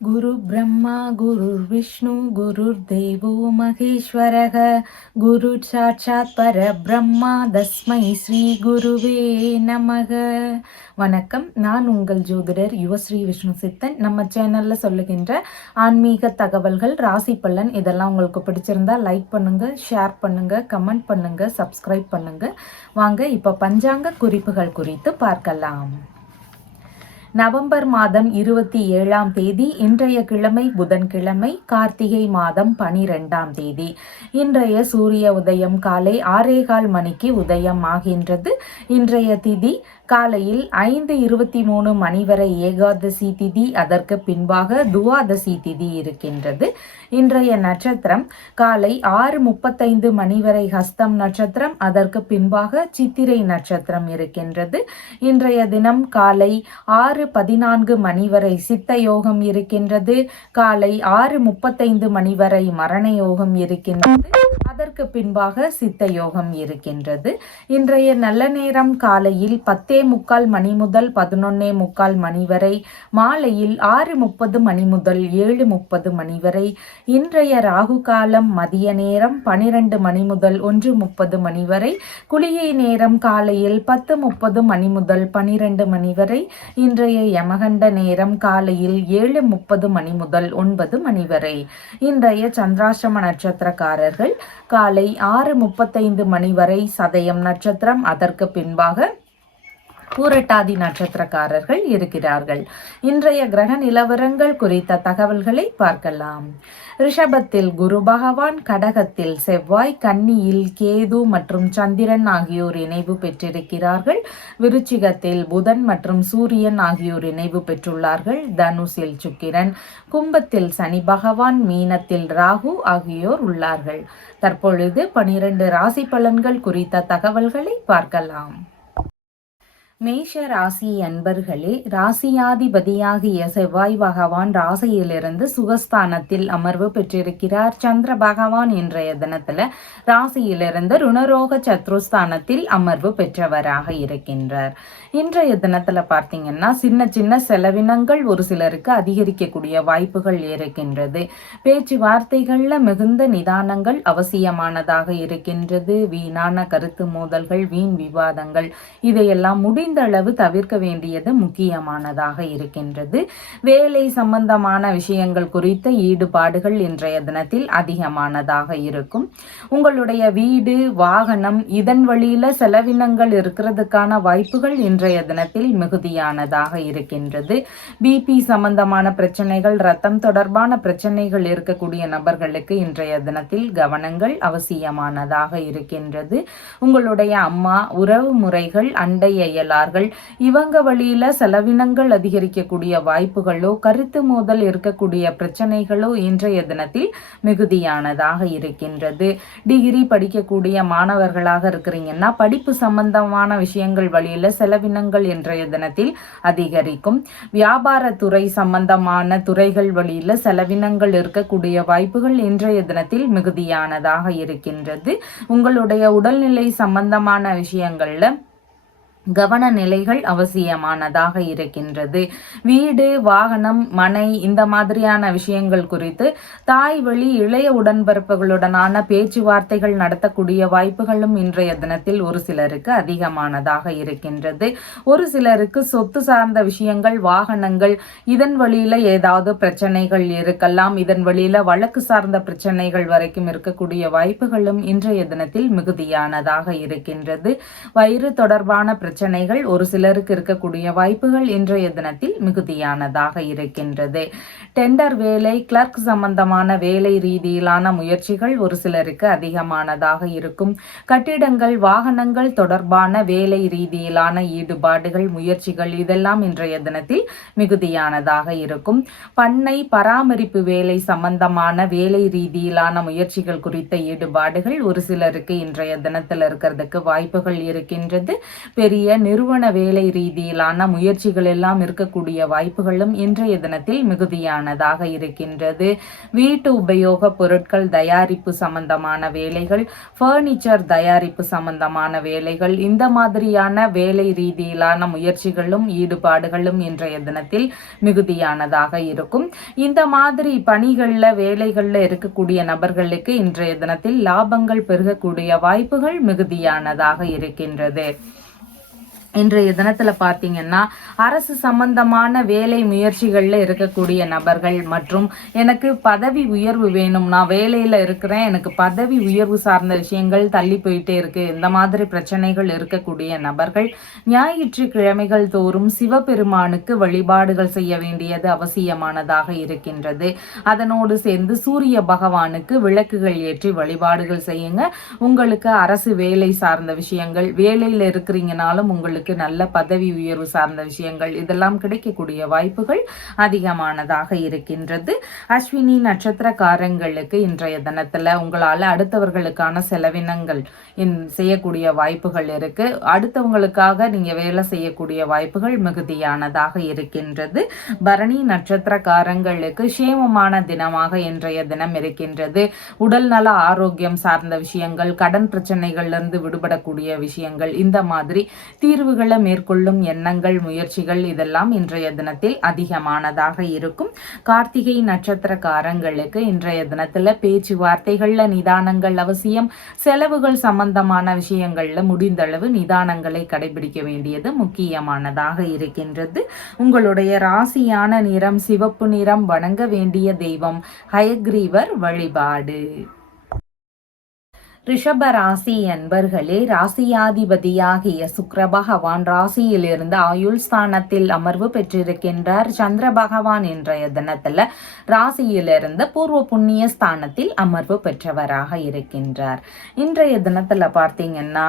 குரு பிரம்மா குரு விஷ்ணு குரு தேவோ மகேஸ்வரக குரு சாட்சாத் பரபிரம்மா தஸ்மை ஸ்ரீ குருவே நமக. வணக்கம். நான் உங்கள் ஜோதிடர் யுவஸ்ரீ விஷ்ணு சித்தன். நம்ம சேனல்ல சொல்லுகின்ற ஆன்மீக தகவல்கள், ராசி பலன் இதெல்லாம் உங்களுக்கு பிடிச்சிருந்தா லைக் பண்ணுங்க, ஷேர் பண்ணுங்க, கமெண்ட் பண்ணுங்க, சப்ஸ்கிரைப் பண்ணுங்க. வாங்க இப்ப பஞ்சாங்க குறிப்புகள் குறித்து பார்க்கலாம். நவம்பர் மாதம் 27ஆம் தேதி இன்றைய கிழமை புதன்கிழமை, கார்த்திகை மாதம் 12ஆம் தேதி. இன்றைய சூரிய உதயம் காலை 6:15 மணிக்கு உதயம் ஆகின்றது. இன்றைய திதி காலையில் 5:23 மணி வரை ஏகாதசி திதி, அதற்கு பின்பாக துவாதசி திதி இருக்கின்றது. இன்றைய நட்சத்திரம் காலை 6:35 மணி வரை ஹஸ்தம் நட்சத்திரம், அதற்கு பின்பாக சித்திரை நட்சத்திரம் இருக்கின்றது. இன்றைய தினம் காலை 6:14 மணி வரை சித்த யோகம் இருக்கின்றது. காலை 6:35 மணி வரை மரண யோகம் இருக்கின்றது. அதற்கு பின்பாக சித்த யோகம் இருக்கின்றது. இன்றைய நல்ல நேரம் காலையில் 10:45 மணி முதல் 11:45 மணி வரை, மாலையில் 6:30 மணி முதல் 7:30 மணி வரை. இன்றைய ராகு காலம் மதிய நேரம் 12 மணி முதல் 1:30 மணி வரை. குளிகை நேரம் காலையில் 10:30 மணி முதல் 12 மணி வரை. இன்றைய யமகண்ட நேரம் காலையில் 7:30 மணி முதல் 9 மணி வரை. இன்றைய சந்திராஷ்டம நட்சத்திரக்காரர்கள் காலை 6:35 மணி வரை சதயம் நட்சத்திரம், அதற்கு பின்பாக பூரட்டாதி நட்சத்திரக்காரர்கள் இருக்கிறார்கள். இன்றைய கிரக நிலவரங்கள் குறித்த தகவல்களை பார்க்கலாம். ரிஷபத்தில் குரு பகவான், கடகத்தில் செவ்வாய், கன்னியில் கேது மற்றும் சந்திரன் ஆகியோர் இணைவு பெற்றிருக்கிறார்கள். விருச்சிகத்தில் புதன் மற்றும் சூரியன் ஆகியோர் இணைவு பெற்றுள்ளார்கள். தனுசில் சுக்கிரன், கும்பத்தில் சனி பகவான், மீனத்தில் ராகு ஆகியோர் உள்ளார்கள். தற்பொழுது 12 ராசி பலன்கள் குறித்த தகவல்களை பார்க்கலாம். மேஷ ராசி அன்பர்களே, ராசியாதிபதியாகிய செவ்வாய் பகவான் ராசியிலிருந்து சுகஸ்தானத்தில் அமர்வு பெற்றிருக்கிறார். சந்திர பகவான் இன்றைய தினத்துல ராசியிலிருந்து ருணரோக சத்ருஸ்தானத்தில் அமர்வு பெற்றவராக இருக்கின்றார். இன்றைய தினத்துல பார்த்தீங்கன்னா சின்ன சின்ன செலவினங்கள் ஒரு சிலருக்கு அதிகரிக்கக்கூடிய வாய்ப்புகள் இருக்கின்றது. பேச்சுவார்த்தைகள்ல மிகுந்த நிதானங்கள் அவசியமானதாக இருக்கின்றது. வீணான கருத்து மோதல்கள், வீண் விவாதங்கள் இதையெல்லாம் முடிந்த அளவு தவிர்க்க வேண்டியது முக்கியமானதாக இருக்கின்றது. வேலை சம்பந்தமான விஷயங்கள் குறித்த ஈடுபாடுகள் இன்றைய தினத்தில் அதிகமானதாக இருக்கும். உங்களுடைய வீடு, வாகனம் இதன் வழியில செலவினங்கள் இருக்கிறதுக்கான வாய்ப்புகள் இன்றைய தினத்தில் மிகுதியானதாக இருக்கின்றது. பிபி சம்பந்தமான பிரச்சனைகள், ரத்தம் தொடர்பான பிரச்சனைகள் இருக்கக்கூடிய நபர்களுக்கு இன்றைய தினத்தில் கவனங்கள் அவசியமானதாக இருக்கின்றது. உங்களுடைய அம்மா, உறவு முறைகள், அண்டை அயலார்கள் இவங்க வழியில செலவினங்கள் அதிகரிக்கக்கூடிய வாய்ப்புகளோ, கருத்து மோதல் இருக்கக்கூடிய பிரச்சனைகளோ இன்றைய தினத்தில் மிகுதியானதாக இருக்கின்றது. டிகிரி படிக்கக்கூடிய மாணவர்களாக இருக்கிறீங்கன்னா படிப்பு சம்பந்தமான விஷயங்கள் வழியில செலவினங்கள் இன்றைய தினத்தில் அதிகரிக்கும். வியாபாரத்துறை சம்பந்தமான துறைகள் வழியில செலவினங்கள் இருக்கக்கூடிய வாய்ப்புகள் இன்றைய தினத்தில் மிகுதியானதாக இருக்கின்றது. உங்களுடைய உடல்நிலை சம்பந்தமான விஷயங்கள்ல கவன நிலைகள் அவசியமானதாக இருக்கின்றது. வீடு, வாகனம், மனை இந்த மாதிரியான விஷயங்கள் குறித்து தாய் வழி இளைய உடன்பிறப்புகளுடனான பேச்சுவார்த்தைகள் நடத்தக்கூடிய வாய்ப்புகளும் இன்றைய தினத்தில் ஒரு சிலருக்கு அதிகமானதாக இருக்கின்றது. ஒரு சிலருக்கு சொத்து சார்ந்த விஷயங்கள், வாகனங்கள் இதன் வழியில ஏதாவது பிரச்சனைகள் இருக்கலாம். இதன் வழியில வழக்கு சார்ந்த பிரச்சனைகள் வரைக்கும் இருக்கக்கூடிய வாய்ப்புகளும் இன்றைய தினத்தில் மிகுதியானதாக இருக்கின்றது. வயிறு தொடர்பான பிரச்சனைகள் ஒரு சிலருக்கு இருக்கக்கூடிய வாய்ப்புகள் இன்றைய தினத்தில் மிகுதியானதாக இருக்கின்றது. டெண்டர் வேலை, கிளர்க் சம்பந்தமான வேலை ரீதியிலான முயற்சிகள் ஒரு சிலருக்கு அதிகமானதாக இருக்கும். கட்டிடங்கள், வாகனங்கள் தொடர்பான வேலை ரீதியிலான ஈடுபாடுகள், முயற்சிகள் இதெல்லாம் இன்றைய தினத்தில் மிகுதியானதாக இருக்கும். பண்ணை பராமரிப்பு வேலை சம்பந்தமான வேலை ரீதியிலான முயற்சிகள் குறித்த ஈடுபாடுகள் ஒரு சிலருக்கு இன்றைய தினத்தில் இருக்கிறதுக்கு வாய்ப்புகள் இருக்கின்றது. பெரிய நிறுவன வேலை ரீதியிலான முயற்சிகள் எல்லாம் இருக்கக்கூடிய வாய்ப்புகளும் இன்றைய தினத்தில் மிகுதியானதாக இருக்கின்றது. வீட்டு உபயோக பொருட்கள் தயாரிப்பு சம்பந்தமான வேலைகள், பர்னிச்சர் தயாரிப்பு சம்பந்தமான வேலைகள், இந்த மாதிரியான வேலை ரீதியிலான முயற்சிகளும் ஈடுபாடுகளும் இன்றைய தினத்தில் மிகுதியானதாக இருக்கும். இந்த மாதிரி பணிகள்ல வேலைகள்ல இருக்கக்கூடிய நபர்களுக்கு இன்றைய தினத்தில் லாபங்கள் பெருகக்கூடிய வாய்ப்புகள் மிகுதியானதாக இருக்கின்றது. இன்றைய தினத்துல பாத்தீங்கன்னா அரசு சம்பந்தமான வேலை முயற்சிகள்ல இருக்கக்கூடிய நபர்கள் மற்றும் எனக்கு பதவி உயர்வு வேணும், நான் வேலையில இருக்கிறேன், எனக்கு பதவி உயர்வு சார்ந்த விஷயங்கள் தள்ளி போயிட்டே இருக்கு, இந்த மாதிரி பிரச்சனைகள் இருக்கக்கூடிய நபர்கள் ஞாயிற்றுக்கிழமைகள் தோறும் சிவபெருமானுக்கு வழிபாடுகள் செய்ய வேண்டியது அவசியமானதாக இருக்கின்றது. அதனோடு சேர்ந்து சூரிய பகவானுக்கு விளக்குகள் ஏற்றி வழிபாடுகள் செய்யுங்க. உங்களுக்கு அரசு வேலை சார்ந்த விஷயங்கள், வேலையில இருக்கிறீங்கனாலும் உங்களுக்கு நல்ல பதவி உயர்வு சார்ந்த விஷயங்கள் இதெல்லாம் கிடைக்கக்கூடிய வாய்ப்புகள் அதிகமானதாக இருக்கின்றது. அஸ்வினி நட்சத்திரக்காரங்களுக்கு இன்றைய தினத்துல உங்களால அடுத்தவர்களுக்கான செலவினங்கள் செய்யக்கூடிய வாய்ப்புகள் இருக்கு. அடுத்தவங்களுக்காக நீங்க வேலை செய்யக்கூடிய வாய்ப்புகள் மிகுதியானதாக இருக்கின்றது. பரணி நட்சத்திரக்காரங்களுக்கு சேமமான தினமாக இன்றைய தினம் இருக்கின்றது. உடல் நல ஆரோக்கியம் சார்ந்த விஷயங்கள், கடன் பிரச்சனைகள்ல இருந்து விடுபடக்கூடிய விஷயங்கள், இந்த மாதிரி தீர்வுகளை மேற்கொள்ளும் எண்ணங்கள், முயற்சிகள் இதெல்லாம் இன்றைய தினத்தில் அதிகமானதாக இருக்கும். கார்த்திகை நட்சத்திரக்காரங்களுக்கு இன்றைய தினத்துல பேச்சுவார்த்தைகள்ல நிதானங்கள் அவசியம். செலவுகள் சம்பந்தமான விஷயங்கள்ல முடிந்தளவு நிதானங்களை கடைபிடிக்க வேண்டியது முக்கியமானதாக இருக்கின்றது. உங்களுடைய ராசியான நிறம் சிவப்பு நிறம். வணங்க வேண்டிய தெய்வம் ஹயக்ரீவர் வழிபாடு. ரிஷப ராசி என்பர்களே, ராசியாதிபதியாகிய சுக்கிர பகவான் ராசியிலிருந்து ஆயுள் ஸ்தானத்தில் அமர்வு பெற்றிருக்கின்றார். சந்திர பகவான் இன்றைய தினத்துல ராசியிலிருந்து பூர்வ புண்ணிய ஸ்தானத்தில் அமர்வு பெற்றவராக இருக்கின்றார். இன்றைய தினத்துல பார்த்தீங்கன்னா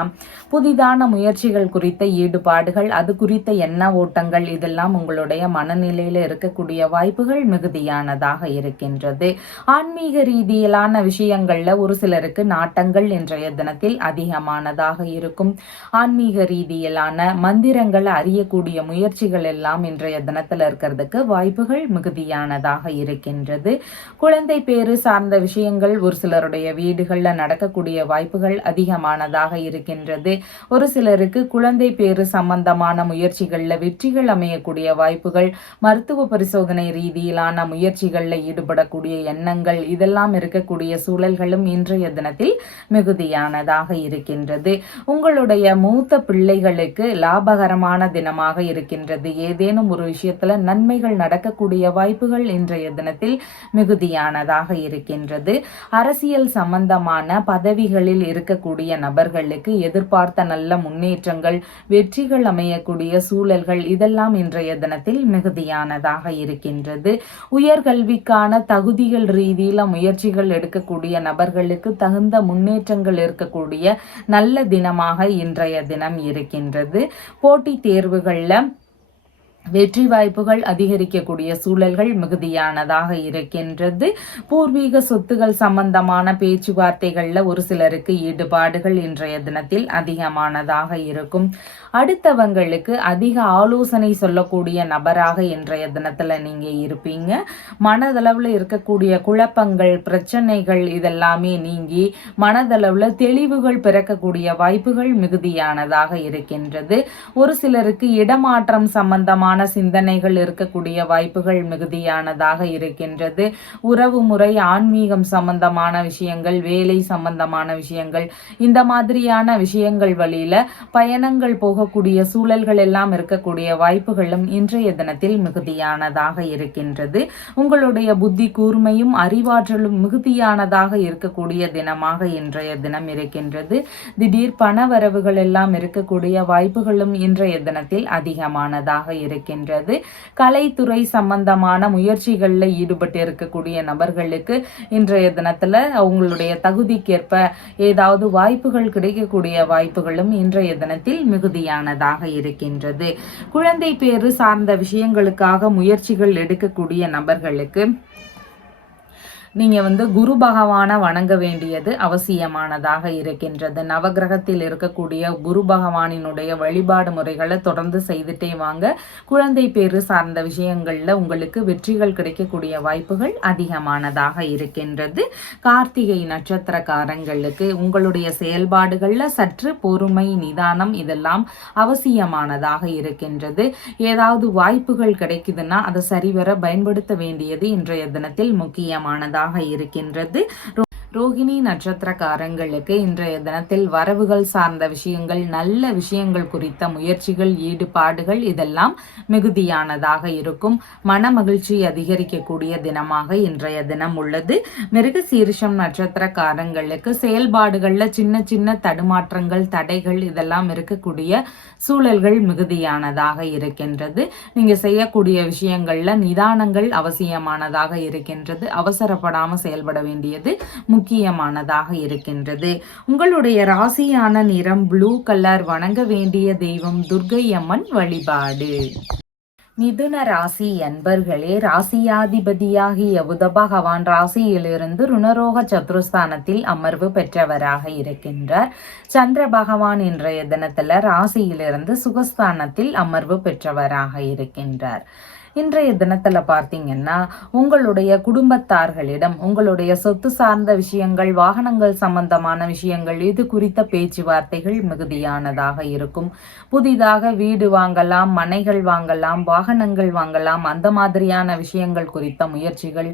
புதிதான முயற்சிகள் குறித்த ஈடுபாடுகள், அது குறித்த எண்ண ஓட்டங்கள் இதெல்லாம் உங்களுடைய மனநிலையில இருக்கக்கூடிய வாய்ப்புகள் மிகுதியானதாக இருக்கின்றது. ஆன்மீக ரீதியிலான விஷயங்கள்ல ஒரு சிலருக்கு நாட்டங்கள் இன்றைய தினத்தில் அதிகமானதாக இருக்கும். ஆன்மீக ரீதியிலான மந்திரங்களை அறியக்கூடிய முயற்சிகள் எல்லாம் இன்றைய தினத்தில் இருக்கிறதுக்கு வாய்ப்புகள் மிகுதியானதாக இருக்கின்றது. குழந்தை பேரு சார்ந்த விஷயங்கள் ஒரு சிலருடைய வீடுகள்ல நடக்கக்கூடிய வாய்ப்புகள் அதிகமானதாக இருக்கின்றது. ஒரு சிலருக்கு குழந்தை பேரு சம்பந்தமான முயற்சிகள்ல வெற்றிகள் அமையக்கூடிய வாய்ப்புகள், மருத்துவ பரிசோதனை ரீதியிலான முயற்சிகள்ல ஈடுபடக்கூடிய எண்ணங்கள் இதெல்லாம் இருக்கக்கூடிய சூழல்களும் இன்றைய தினத்தில் மிகுதியானதாக இருக்கின்றது. உங்களுடைய மூத்த பிள்ளைகளுக்கு லாபகரமான தினமாக இருக்கின்றது. ஏதேனும் ஒரு விஷயத்துல நன்மைகள் நடக்கக்கூடிய வாய்ப்புகள் இன்றைய தினத்தில் மிகுதியானதாக இருக்கின்றது. அரசியல் சம்பந்தமான பதவிகளில் இருக்கக்கூடிய நபர்களுக்கு எதிர்பார்த்த நல்ல முன்னேற்றங்கள், வெற்றிகள் அமையக்கூடிய சூழல்கள் இதெல்லாம் இன்றைய தினத்தில் மிகுதியானதாக இருக்கின்றது. உயர்கல்விக்கான தகுதிகள் ரீதியில முயற்சிகள் எடுக்கக்கூடிய நபர்களுக்கு தகுந்த முன்னேற்றங்கள் இருக்கக்கூடிய நல்ல தினமாக இன்றைய தினம் இருக்கின்றது. போட்டித் தேர்வுகள்ல வெற்றி வாய்ப்புகள் அதிகரிக்கக்கூடிய சூழல்கள் மிகுதியானதாக இருக்கின்றது. பூர்வீக சொத்துகள் சம்பந்தமான பேச்சுவார்த்தைகள்ல ஒரு சிலருக்கு ஈடுபாடுகள் இன்றைய தினத்தில் அதிகமானதாக இருக்கும். அடுத்தவங்களுக்கு அதிக ஆலோசனை சொல்லக்கூடிய நபராக இன்றைய தினத்துல நீங்க இருப்பீங்க. மனதளவுல இருக்கக்கூடிய குழப்பங்கள், பிரச்சனைகள் இதெல்லாமே நீங்கி மனதளவுல தெளிவுகள் பிறக்கக்கூடிய வாய்ப்புகள் மிகுதியானதாக இருக்கின்றது. ஒரு சிலருக்கு இடமாற்றம் சம்பந்தமான சிந்தனைகள் இருக்கக்கூடிய வாய்ப்புகள் மிகுதியானதாக இருக்கின்றது. உறவு முறை, ஆன்மீகம் சம்பந்தமான விஷயங்கள், வேலை சம்பந்தமான விஷயங்கள், இந்த மாதிரியான விஷயங்கள் வழியில பயணங்கள் போகக்கூடிய சூழல்கள் எல்லாம் இருக்கக்கூடிய வாய்ப்புகளும் இன்றைய தினத்தில் மிகுதியானதாக இருக்கின்றது. உங்களுடைய புத்தி கூர்மையும் அறிவாற்றலும் மிகுதியானதாக இருக்கக்கூடிய தினமாக இன்றைய தினம் இருக்கின்றது. திடீர் பண வரவுகள் எல்லாம் இருக்கக்கூடிய வாய்ப்புகளும் இன்றைய தினத்தில் அதிகமானதாக இருக்கின்றது. கலைத்துறை சம்பந்தமான முயற்சிகள்ல ஈடுபட்டு இருக்கக்கூடிய நபர்களுக்கு இன்றைய தினத்துல அவங்களுடைய தகுதிக்கேற்ப ஏதாவது வாய்ப்புகள் கிடைக்கக்கூடிய வாய்ப்புகளும் இன்றைய தினத்தில் மிகுதியானதாக இருக்கின்றது. குழந்தை பேறு சார்ந்த விஷயங்களுக்காக முயற்சிகள் எடுக்கக்கூடிய நபர்களுக்கு நீங்கள் குரு பகவானை வணங்க வேண்டியது அவசியமானதாக இருக்கின்றது. நவகிரகத்தில் இருக்கக்கூடிய குரு பகவானினுடைய வழிபாடு முறைகளை தொடர்ந்து செய்துட்டே வாங்க. குழந்தை பேரு சார்ந்த விஷயங்களில் உங்களுக்கு வெற்றிகள் கிடைக்கக்கூடிய வாய்ப்புகள் அதிகமானதாக இருக்கின்றது. கார்த்திகை நட்சத்திரக்காரங்களுக்கு உங்களுடைய செயல்பாடுகளில் சற்று பொறுமை, நிதானம் இதெல்லாம் அவசியமானதாக இருக்கின்றது. ஏதாவது வாய்ப்புகள் கிடைக்குதுன்னா அதை சரிவர பயன்படுத்த வேண்டியது இன்றைய தினத்தில் முக்கியமானதாக இருக்கின்றது. ரோகிணி நட்சத்திரக்காரங்களுக்கு இன்றைய தினத்தில் வரவுகள் சார்ந்த விஷயங்கள், நல்ல விஷயங்கள் குறித்த முயற்சிகள், ஈடுபாடுகள் இதெல்லாம் மிகுதியானதாக இருக்கும். மன மகிழ்ச்சி அதிகரிக்கக்கூடிய தினமாக இன்றைய தினம் உள்ளது. மிருகசீரிஷம் நட்சத்திரக்காரங்களுக்கு செயல்பாடுகளில் சின்ன சின்ன தடுமாற்றங்கள், தடைகள் இதெல்லாம் இருக்கக்கூடிய சூழல்கள் மிகுதியானதாக இருக்கின்றது. நீங்கள் செய்யக்கூடிய விஷயங்கள்ல நிதானங்கள் அவசியமானதாக இருக்கின்றது. அவசரப்படாமல் செயல்பட வேண்டியது முக்கியமானதாக இருக்கின்றது. உங்களுடைய ராசியான நிறம் ப்ளூ கலர். வணங்க வேண்டிய தெய்வம் துர்க்கை அம்மன் வழிபாடு. மிதுன ராசி அன்பர்களே, ராசியாதிபதியாகிய புத பகவான் ராசியிலிருந்து ருணரோக சத்ருஸ்தானத்தில் அமர்வு பெற்றவராக இருக்கின்றார். சந்திர பகவான் இன்றைய தினத்துல ராசியிலிருந்து சுகஸ்தானத்தில் அமர்வு பெற்றவராக இருக்கின்றார். இன்றைய தினத்தில் பார்த்தீங்கன்னா உங்களுடைய குடும்பத்தார்களிடம் உங்களுடைய சொத்து சார்ந்த விஷயங்கள், வாகனங்கள் சம்பந்தமான விஷயங்கள் இது குறித்த பேச்சுவார்த்தைகள் மிகுதியானதாக இருக்கும். புதிதாக வீடு வாங்கலாம், மனைகள் வாங்கலாம், வாகனங்கள் வாங்கலாம், அந்த மாதிரியான விஷயங்கள் குறித்த முயற்சிகள்,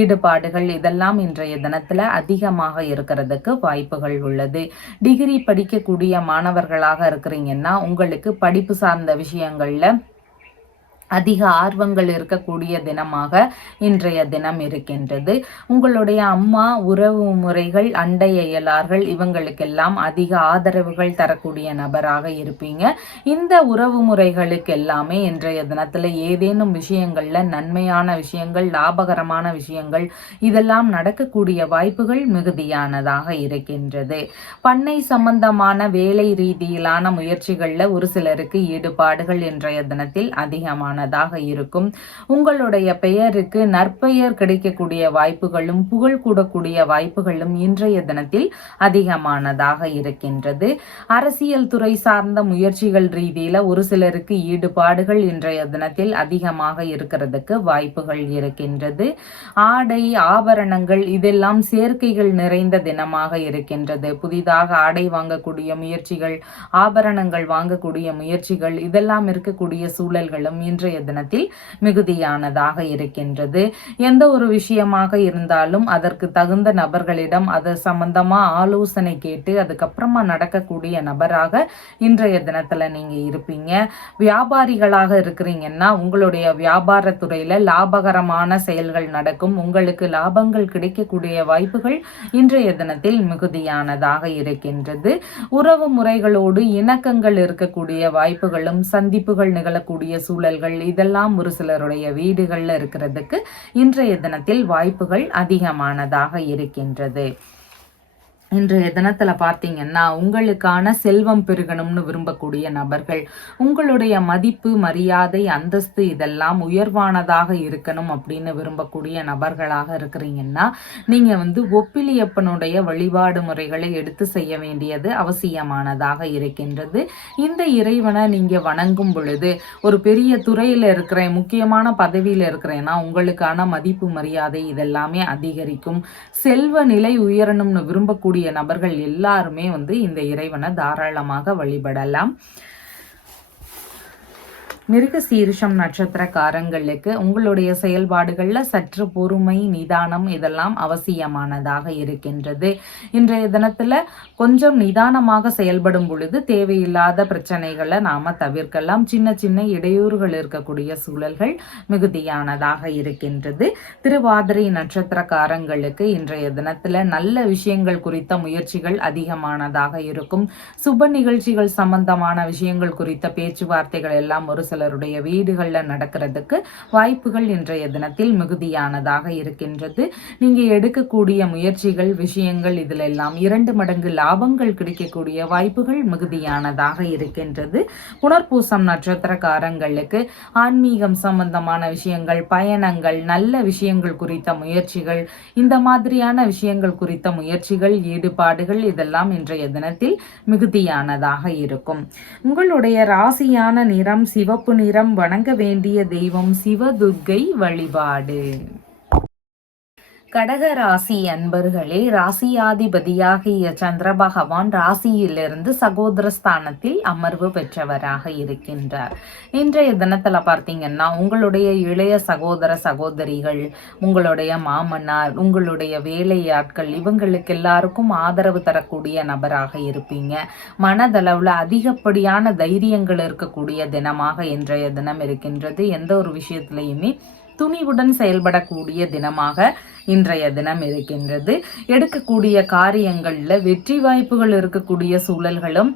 ஈடுபாடுகள் இதெல்லாம் இன்றைய தினத்தில் அதிகமாக இருக்கிறதுக்கு வாய்ப்புகள் உள்ளது. டிகிரி படிக்கக்கூடிய மாணவர்களாக இருக்கிறீங்கன்னா உங்களுக்கு படிப்பு சார்ந்த விஷயங்களில் அதிக ஆர்வங்கள் இருக்கக்கூடிய தினமாக இன்றைய தினம் இருக்கின்றது. உங்களுடைய அம்மா, உறவு முறைகள், அண்டை அயலார்கள் இவங்களுக்கெல்லாம் அதிக ஆதரவுகள் தரக்கூடிய நபராக இருப்பீங்க. இந்த உறவு முறைகளுக்கு எல்லாமே இன்றைய தினத்தில் ஏதேனும் விஷயங்கள்ல நன்மையான விஷயங்கள், லாபகரமான விஷயங்கள் இதெல்லாம் நடக்கக்கூடிய வாய்ப்புகள் மிகுதியானதாக இருக்கின்றது. பண்ணை சம்பந்தமான வேலை ரீதியிலான முயற்சிகளில் ஒரு சிலருக்கு ஈடுபாடுகள் இன்றைய தினத்தில் அதிகமான இருக்கும். உங்களுடைய பெயருக்கு நற்பெயர் கிடைக்கக்கூடிய வாய்ப்புகளும் புகழ் கூடக்கூடிய வாய்ப்புகளும் இன்றைய தினத்தில் அதிகமானதாக இருக்கின்றது. அரசியல் துறை சார்ந்த முயற்சிகள் ரீதியில ஒரு சிலருக்கு ஈடுபாடுகள் இன்றைய தினத்தில் அதிகமாக இருக்கிறதுக்கு வாய்ப்புகள் இருக்கின்றது. ஆடை ஆபரணங்கள் இதெல்லாம் சேர்க்கைகள் நிறைந்த தினமாக இருக்கின்றது. புதிதாக ஆடை வாங்கக்கூடிய முயற்சிகள், ஆபரணங்கள் வாங்கக்கூடிய முயற்சிகள் இதெல்லாம் இருக்கக்கூடிய சூழல்களும் இன்றைய தினத்தில் மிகுதியானதாக இருக்கின்றது. எந்த ஒரு விஷயமாக இருந்தாலும் அதற்கு தகுந்த நபர்களிடம் அது சம்பந்தமா ஆலோசனை கேட்டு அதுக்கப்புறமா நடக்கக்கூடிய நபராக இன்றைய தினத்துல நீங்க இருப்பீங்க. வியாபாரிகளாக இருக்கிறீங்கன்னா உங்களுடைய வியாபார துறையில லாபகரமான செயல்கள் நடக்கும். உங்களுக்கு லாபங்கள் கிடைக்கக்கூடிய வாய்ப்புகள் இன்றைய தினத்தில் மிகுதியானதாக இருக்கின்றது. உறவு முறைகளோடு இணக்கங்கள் இருக்கக்கூடிய வாய்ப்புகளும் சந்திப்புகள் நிகழக்கூடிய சூழல்கள் இதெல்லாம் ஒரு சிலருடைய வீடுகள்ல இருக்கிறதுக்கு இன்றைய தினத்தில் வாய்ப்புகள் அதிகமானதாக இருக்கின்றது. இன்றைய தினத்துல பார்த்தீங்கன்னா உங்களுக்கான செல்வம் பெருகணும்னு விரும்பக்கூடிய நபர்கள், உங்களுடைய மதிப்பு, மரியாதை, அந்தஸ்து இதெல்லாம் உயர்வானதாக இருக்கணும் அப்படின்னு விரும்பக்கூடிய நபர்களாக இருக்கிறீங்கன்னா நீங்க ஒப்பிலியப்பனுடைய வழிபாடு முறைகளை எடுத்து செய்ய வேண்டியது அவசியமானதாக இருக்கின்றது. இந்த இறைவனை நீங்க வணங்கும் பொழுது ஒரு பெரிய துறையில இருக்கிறேன், முக்கியமான பதவியில இருக்கிறேன்னா உங்களுக்கான மதிப்பு, மரியாதை இதெல்லாமே அதிகரிக்கும். செல்வ நிலை உயரணும்னு விரும்பக்கூடிய நபர்கள் எல்லாருமே இந்த இறைவனை தாராளமாக வழிபடலாம். மிருகசீரிஷம் நட்சத்திரக்காரங்களுக்கு உங்களுடைய செயல்பாடுகள்ல சற்று பொறுமை, நிதானம் இதெல்லாம் அவசியமானதாக இருக்கின்றது. இன்றைய தினத்துல கொஞ்சம் நிதானமாக செயல்படும் பொழுது தேவையில்லாத பிரச்சனைகளை நாம தவிர்க்கலாம். சின்ன சின்ன இடையூறுகள் இருக்கக்கூடிய சூழல்கள் மிகுதியானதாக இருக்கின்றது. திருவாதிரை நட்சத்திரக்காரங்களுக்கு இன்றைய தினத்துல நல்ல விஷயங்கள் குறித்த முயற்சிகள் அதிகமானதாக இருக்கும். சுப நிகழ்ச்சிகள் சம்பந்தமான விஷயங்கள் குறித்த பேச்சுவார்த்தைகள் எல்லாம் ஒரு சிலருடைய வீடுகளில் நடக்கிறதுக்கு வாய்ப்புகள் இன்றைய தினத்தில் மிகுதியானதாக இருக்கின்றது. நீங்க எடுக்கக்கூடிய முயற்சிகள், விஷயங்கள் இதில் எல்லாம் 2 மடங்கு லாபங்கள் கிடைக்கக்கூடிய வாய்ப்புகள் மிகுதியானதாக இருக்கின்றது. புனர்பூசம் நட்சத்திரக்காரங்களுக்கு ஆன்மீகம் சம்பந்தமான விஷயங்கள், பயணங்கள், நல்ல விஷயங்கள் குறித்த முயற்சிகள், இந்த மாதிரியான விஷயங்கள் குறித்த முயற்சிகள், ஈடுபாடுகள் இதெல்லாம் இன்றைய தினத்தில் மிகுதியானதாக இருக்கும். உங்களுடைய ராசியான நிறம் சிவப்பு நிறம். வணங்க வேண்டிய தெய்வம் சிவதுர்க்கை வழிபாடு. கடக ராசி அன்பர்களே, ராசியாதிபதியாகிய சந்திர பகவான் ராசியிலிருந்து சகோதர ஸ்தானத்தில் அமர்வு பெற்றவராக இருக்கின்றார். இன்றைய தினத்துல பார்த்தீங்கன்னா உங்களுடைய இளைய சகோதர சகோதரிகள், உங்களுடைய மாமனார், உங்களுடைய வேலையாட்கள், இவங்களுக்கு எல்லாருக்கும் ஆதரவு தரக்கூடிய நபராக இருப்பீங்க. மனதளவுல அதிகப்படியான தைரியங்கள் இருக்கக்கூடிய தினமாக இன்றைய தினம் இருக்கின்றது. எந்த ஒரு விஷயத்திலையுமே துணிவுடன் செயல்படக்கூடிய தினமாக இன்றைய தினம் இருக்கின்றது. எடுக்கக்கூடிய காரியங்கள்ல வெற்றி வாய்ப்புகள் இருக்கக்கூடிய சூழல்களும்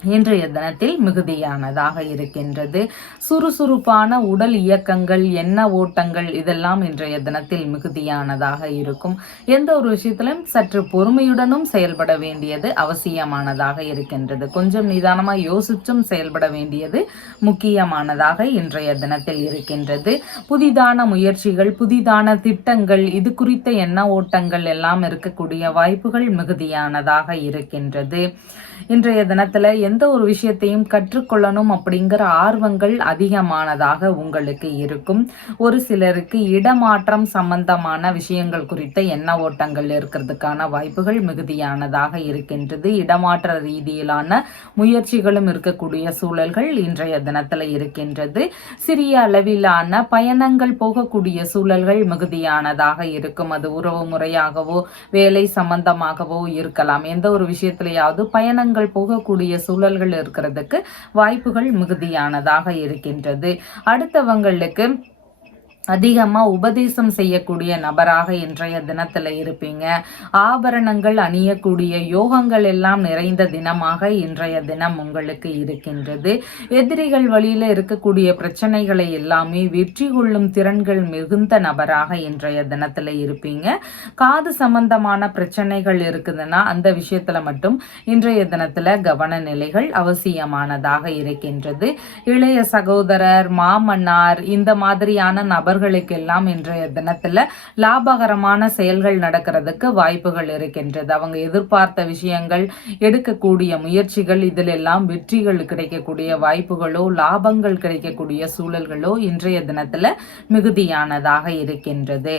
இன்றைய தினத்தில் மிகுதியானதாக இருக்கின்றது. சுறுசுறுப்பான உடல் இயக்கங்கள், எண்ண ஓட்டங்கள் இதெல்லாம் இன்றைய தினத்தில் மிகுதியானதாக இருக்கும். எந்த ஒரு விஷயத்திலும் சற்று பொறுமையுடனும் செயல்பட வேண்டியது அவசியமானதாக இருக்கின்றது. கொஞ்சம் நிதானமா யோசிச்சும் செயல்பட வேண்டியது முக்கியமானதாக இன்றைய தினத்தில் இருக்கின்றது. புதிதான முயற்சிகள், புதிதான திட்டங்கள், இது குறித்த எண்ண ஓட்டங்கள் எல்லாம் இருக்கக்கூடிய வாய்ப்புகள் மிகுதியானதாக இருக்கின்றது. இன்றைய தினத்துல எந்த ஒரு விஷயத்தையும் கற்றுக்கொள்ளணும் அப்படிங்கிற ஆர்வங்கள் அதிகமானதாக உங்களுக்கு இருக்கும். ஒரு சிலருக்கு இடமாற்றம் சம்பந்தமான விஷயங்கள் குறித்த எண்ண ஓட்டங்கள் இருக்கிறதுக்கான வாய்ப்புகள் மிகுதியானதாக இருக்கின்றது. இடமாற்ற ரீதியிலான முயற்சிகளும் இருக்கக்கூடிய சூழல்கள் இன்றைய தினத்துல இருக்கின்றது. சிறிய அளவிலான பயணங்கள் போகக்கூடிய சூழல்கள் மிகுதியானதாக இருக்கும். அது உறவு முறையாகவோ வேலை சம்பந்தமாகவோ இருக்கலாம். எந்த ஒரு விஷயத்திலேயாவது பயணங்கள் போகக்கூடிய சூழல்கள் இருக்கிறதுக்கு வாய்ப்புகள் மிகுதியானதாக இருக்கின்றது. அடுத்தவங்களுக்கு அதிகமாக உபதேசம் செய்யக்கூடிய நபராக இன்றைய தினத்தில் இருப்பீங்க. ஆபரணங்கள் அணியக்கூடிய யோகங்கள் எல்லாம் நிறைந்த தினமாக இன்றைய தினம் உங்களுக்கு இருக்கின்றது. எதிரிகள் வழியில் இருக்கக்கூடிய பிரச்சனைகளை எல்லாமே வெற்றி கொள்ளும் திறன்கள் மிகுந்த நபராக இன்றைய தினத்தில் இருப்பீங்க. காது சம்பந்தமான பிரச்சனைகள் இருக்குதுன்னா அந்த விஷயத்தில் மட்டும் இன்றைய தினத்தில் கவன நிலைகள் அவசியமானதாக இருக்கின்றது. இளைய சகோதரர், மாமன்னார் இந்த மாதிரியான நபர்களுக்கு எல்லாம் இன்றைய தினத்துல லாபகரமான செயல்கள் நடக்கிறதுக்கு வாய்ப்புகள் இருக்கின்றது. அவங்க எதிர்பார்த்த விஷயங்கள், எடுக்கக்கூடிய முயற்சிகள் இதில் எல்லாம் வெற்றிகள் கிடைக்கக்கூடிய வாய்ப்புகளோ லாபங்கள் கிடைக்கக்கூடிய சூழல்களோ இன்றைய தினத்துல மிகுதியானதாக இருக்கின்றது.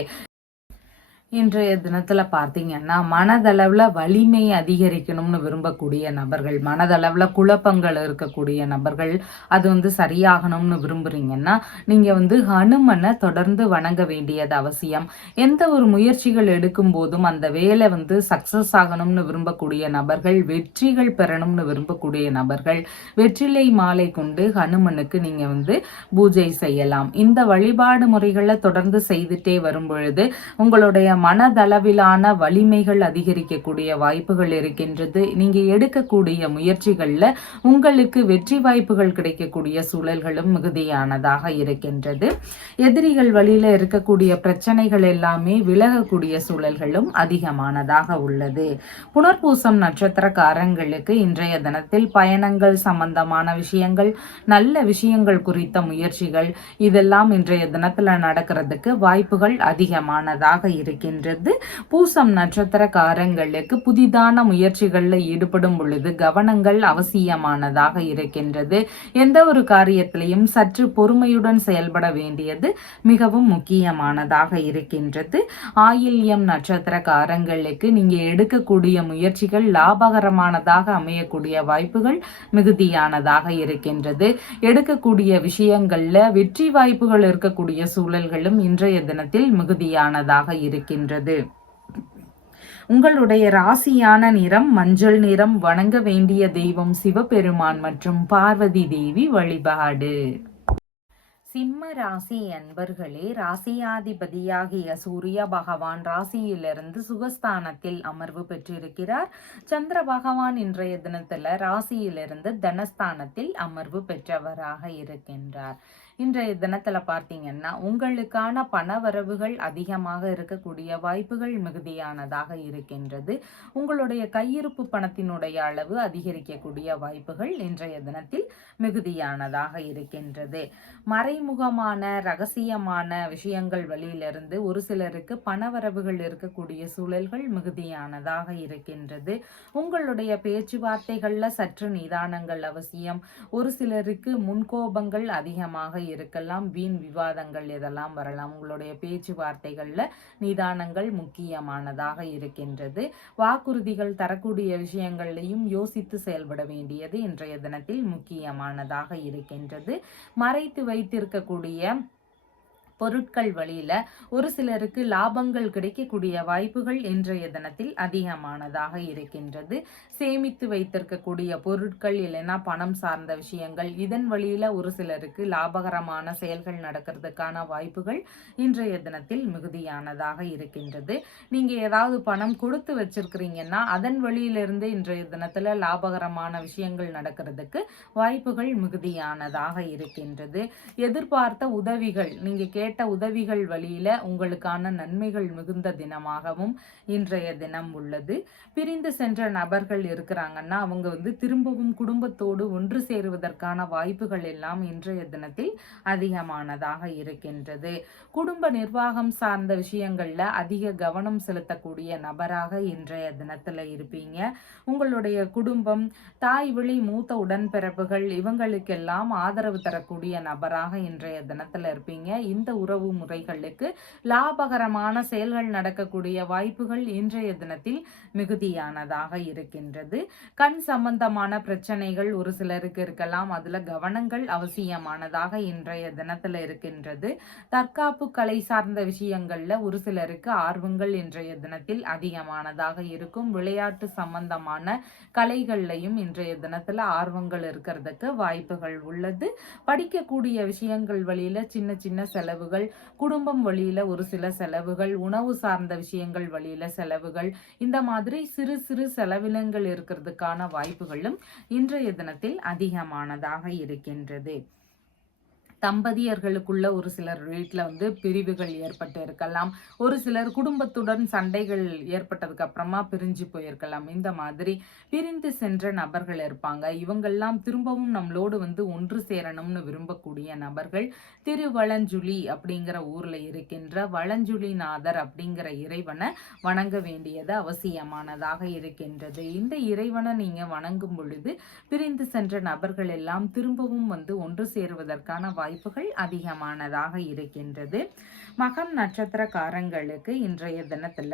இன்றைய தினத்தில் பார்த்தீங்கன்னா மனதளவில் வலிமை அதிகரிக்கணும்னு விரும்பக்கூடிய நபர்கள், மனதளவில் குழப்பங்கள் இருக்கக்கூடிய நபர்கள், அது சரியாகணும்னு விரும்புகிறீங்கன்னா நீங்கள் ஹனுமனை தொடர்ந்து வணங்க வேண்டியது அவசியம். எந்த ஒரு முயற்சிகள் எடுக்கும் போதும் அந்த வேலை சக்ஸஸ் ஆகணும்னு விரும்பக்கூடிய நபர்கள், வெற்றிகள் பெறணும்னு விரும்பக்கூடிய நபர்கள் வெற்றிலை மாலை கொண்டு ஹனுமனுக்கு நீங்கள் பூஜை செய்யலாம். இந்த வழிபாடு முறைகளை தொடர்ந்து செய்துட்டே வரும் பொழுது உங்களுடைய மனதளவிலான வலிமைகள் அதிகரிக்கக்கூடிய வாய்ப்புகள் இருக்கின்றது. நீங்க எடுக்கக்கூடிய முயற்சிகள்ல உங்களுக்கு வெற்றி வாய்ப்புகள் கிடைக்கக்கூடிய சூழல்களும் மிகுதியானதாக இருக்கின்றது. எதிரிகள் வழியில இருக்கக்கூடிய பிரச்சனைகள் எல்லாமே விலகக்கூடிய சூழல்களும் அதிகமானதாக உள்ளது. புனர்பூசம் நட்சத்திரக்காரங்களுக்கு இன்றைய தினத்தில் பயணங்கள் சம்பந்தமான விஷயங்கள், நல்ல விஷயங்கள் குறித்த முயற்சிகள் இதெல்லாம் இன்றைய தினத்துல நடக்கிறதுக்கு வாய்ப்புகள் அதிகமானதாக இருக்கின்றது. பூசம் நட்சத்திரக்காரங்களுக்கு புதிதான முயற்சிகளில் ஈடுபடும் பொழுது கவனங்கள் அவசியமானதாக இருக்கின்றது. எந்த ஒரு காரியத்திலையும் சற்று பொறுமையுடன் செயல்பட வேண்டியது மிகவும் முக்கியமானதாக இருக்கின்றது. ஆயில்யம் நட்சத்திரக்காரங்களுக்கு நீங்க எடுக்கக்கூடிய முயற்சிகள் லாபகரமானதாக அமையக்கூடிய வாய்ப்புகள் மிகுதியானதாக இருக்கின்றது. எடுக்கக்கூடிய விஷயங்கள்ல வெற்றி வாய்ப்புகள் இருக்கக்கூடிய சூழல்களும் இன்றைய தினத்தில் மிகுதியானதாக இருக்கின்றது. உங்களுடைய ராசியான நிறம் மஞ்சள் நிறம். வணங்க வேண்டிய தெய்வம் சிவபெருமான் மற்றும் பார்வதி தேவி வழிபாடு. சிம்ம ராசி அன்பர்களே, ராசியாதிபதியாகிய சூரிய பகவான் ராசியிலிருந்து சுகஸ்தானத்தில் அமர்வு பெற்றிருக்கிறார். சந்திர பகவான் இன்றைய தினத்துல ராசியிலிருந்து தனஸ்தானத்தில் அமர்வு பெற்றவராக இருக்கின்றார். இன்றைய தினத்துல பார்த்தீங்கன்னா உங்களுக்கான பணவரவுகள் அதிகமாக இருக்கக்கூடிய வாய்ப்புகள் மிகுதியானதாக இருக்கின்றது. உங்களுடைய கையிருப்பு பணத்தினுடைய அளவு அதிகரிக்கக்கூடிய வாய்ப்புகள் இன்றைய தினத்தில் மிகுதியானதாக இருக்கின்றது. மறைமுகமான ரகசியமான விஷயங்கள் வழியிலிருந்து ஒரு சிலருக்கு பணவரவுகள் இருக்கக்கூடிய சூழல்கள் மிகுதியானதாக இருக்கின்றது. உங்களுடைய பேச்சுவார்த்தைகள்ல சற்று நிதானங்கள் அவசியம். ஒரு சிலருக்கு முன்கோபங்கள் அதிகமாக இருக்கலாம், வீண் விவாதங்கள் இதெல்லாம் வரலாம். உங்களுடைய பேச்சுவார்த்தைகள்ல நிதானங்கள் முக்கியமானதாக இருக்கின்றது. வாக்குறுதிகள் தரக்கூடிய விஷயங்களையும் யோசித்து செயல்பட வேண்டியது இன்றைய தினத்தில் முக்கியமானதாக இருக்கின்றது. மறைத்து வைத்திருக்கக்கூடிய பொருட்கள் வழியில ஒரு சிலருக்கு லாபங்கள் கிடைக்கக்கூடிய வாய்ப்புகள் இன்றைய தினத்தில் அதிகமானதாக இருக்கின்றது. சேமித்து வைத்திருக்கக்கூடிய பொருட்கள் இல்லைன்னா பணம் சார்ந்த விஷயங்கள், இதன் வழியில ஒரு சிலருக்கு லாபகரமான செயல்கள் நடக்கிறதுக்கான வாய்ப்புகள் இன்றைய தினத்தில் மிகுதியானதாக இருக்கின்றது. நீங்க ஏதாவது பணம் கொடுத்து வச்சிருக்கிறீங்கன்னா அதன் வழியிலிருந்து இன்றைய தினத்துல லாபகரமான விஷயங்கள் நடக்கிறதுக்கு வாய்ப்புகள் மிகுதியானதாக இருக்கின்றது. எதிர்பார்த்த உதவிகள், நீங்க கேட்ட உதவிகள் வழியில உங்களுக்கான நன்மைகள் மிகுந்த தினமாகவும் இன்றைய தினம் உள்ளது. பிரிந்து சென்ற நபர்கள் இருக்கிறாங்கன்னா அவங்க திரும்பவும் குடும்பத்தோடு ஒன்று சேருவதற்கான வாய்ப்புகள் எல்லாம் இன்றைய தினத்தில் அதிகமானதாக இருக்கின்றது. குடும்ப நிர்வாகம் சார்ந்த விஷயங்கள்ல அதிக கவனம் செலுத்தக்கூடிய நபராக இன்றைய தினத்துல இருப்பீங்க. உங்களுடைய குடும்பம், தாய் வழி மூத்த உடன்பிறப்புகள் இவங்களுக்கெல்லாம் ஆதரவு தரக்கூடிய நபராக இன்றைய தினத்துல இருப்பீங்க. இந்த உறவு முறைகளுக்கு லாபகரமான செயல்கள் நடக்கக்கூடிய வாய்ப்புகள் இன்றைய தினத்தில் மிகுதியானதாக இருக்கின்றது. கண் சம்பந்தமான பிரச்சனைகள் ஒரு சிலருக்கு இருக்கலாம், அதுல கவனங்கள் அவசியமானதாக இன்றைய தினத்துல இருக்கின்றது. தற்காப்பு கலை சார்ந்த விஷயங்கள்ல ஒரு சிலருக்கு ஆர்வங்கள் இன்றைய தினத்தில் அதிகமானதாக இருக்கும். விளையாட்டு சம்பந்தமான கலைகள்லையும் இன்றைய தினத்துல ஆர்வங்கள் இருக்கிறதுக்கு வாய்ப்புகள் உள்ளது. படிக்கக்கூடிய விஷயங்கள் வழியில சின்ன சின்ன செலவுகள், குடும்பம் வழியில ஒரு சில செலவுகள், உணவு சார்ந்த விஷயங்கள் வழியில செலவுகள், இந்த மாதிரி சிறு சிறு செலவினங்கள் இருக்கிறதுக்கான வாய்ப்புகளும் இன்றைய தினத்தில் அதிகமானதாக இருக்கின்றது. தம்பதியர்களுக்குள்ள ஒரு சிலர் வீட்டில் பிரிவுகள் ஏற்பட்டு இருக்கலாம். ஒரு சிலர் குடும்பத்துடன் சண்டைகள் ஏற்பட்டதுக்கு அப்புறமா பிரிஞ்சு போயிருக்கலாம். இந்த மாதிரி பிரிந்து சென்ற நபர்கள் இருப்பாங்க. இவங்கெல்லாம் திரும்பவும் நம்மளோடு ஒன்று சேரணும்னு விரும்பக்கூடிய நபர்கள். திருவளஞ்சுழி அப்படிங்கிற ஊர்ல இருக்கின்ற வளஞ்சுழிநாதர் அப்படிங்கிற இறைவனை வணங்க வேண்டியது அவசியமானதாக இருக்கின்றது. இந்த இறைவனை நீங்க வணங்கும் பொழுது பிரிந்து சென்ற நபர்கள் எல்லாம் திரும்பவும் ஒன்று சேருவதற்கான வாய்ப்புகள் அதிகமானதாக இருக்கின்றது. மகம் நட்சத்திரக்காரங்களுக்கு இன்றைய தினத்துல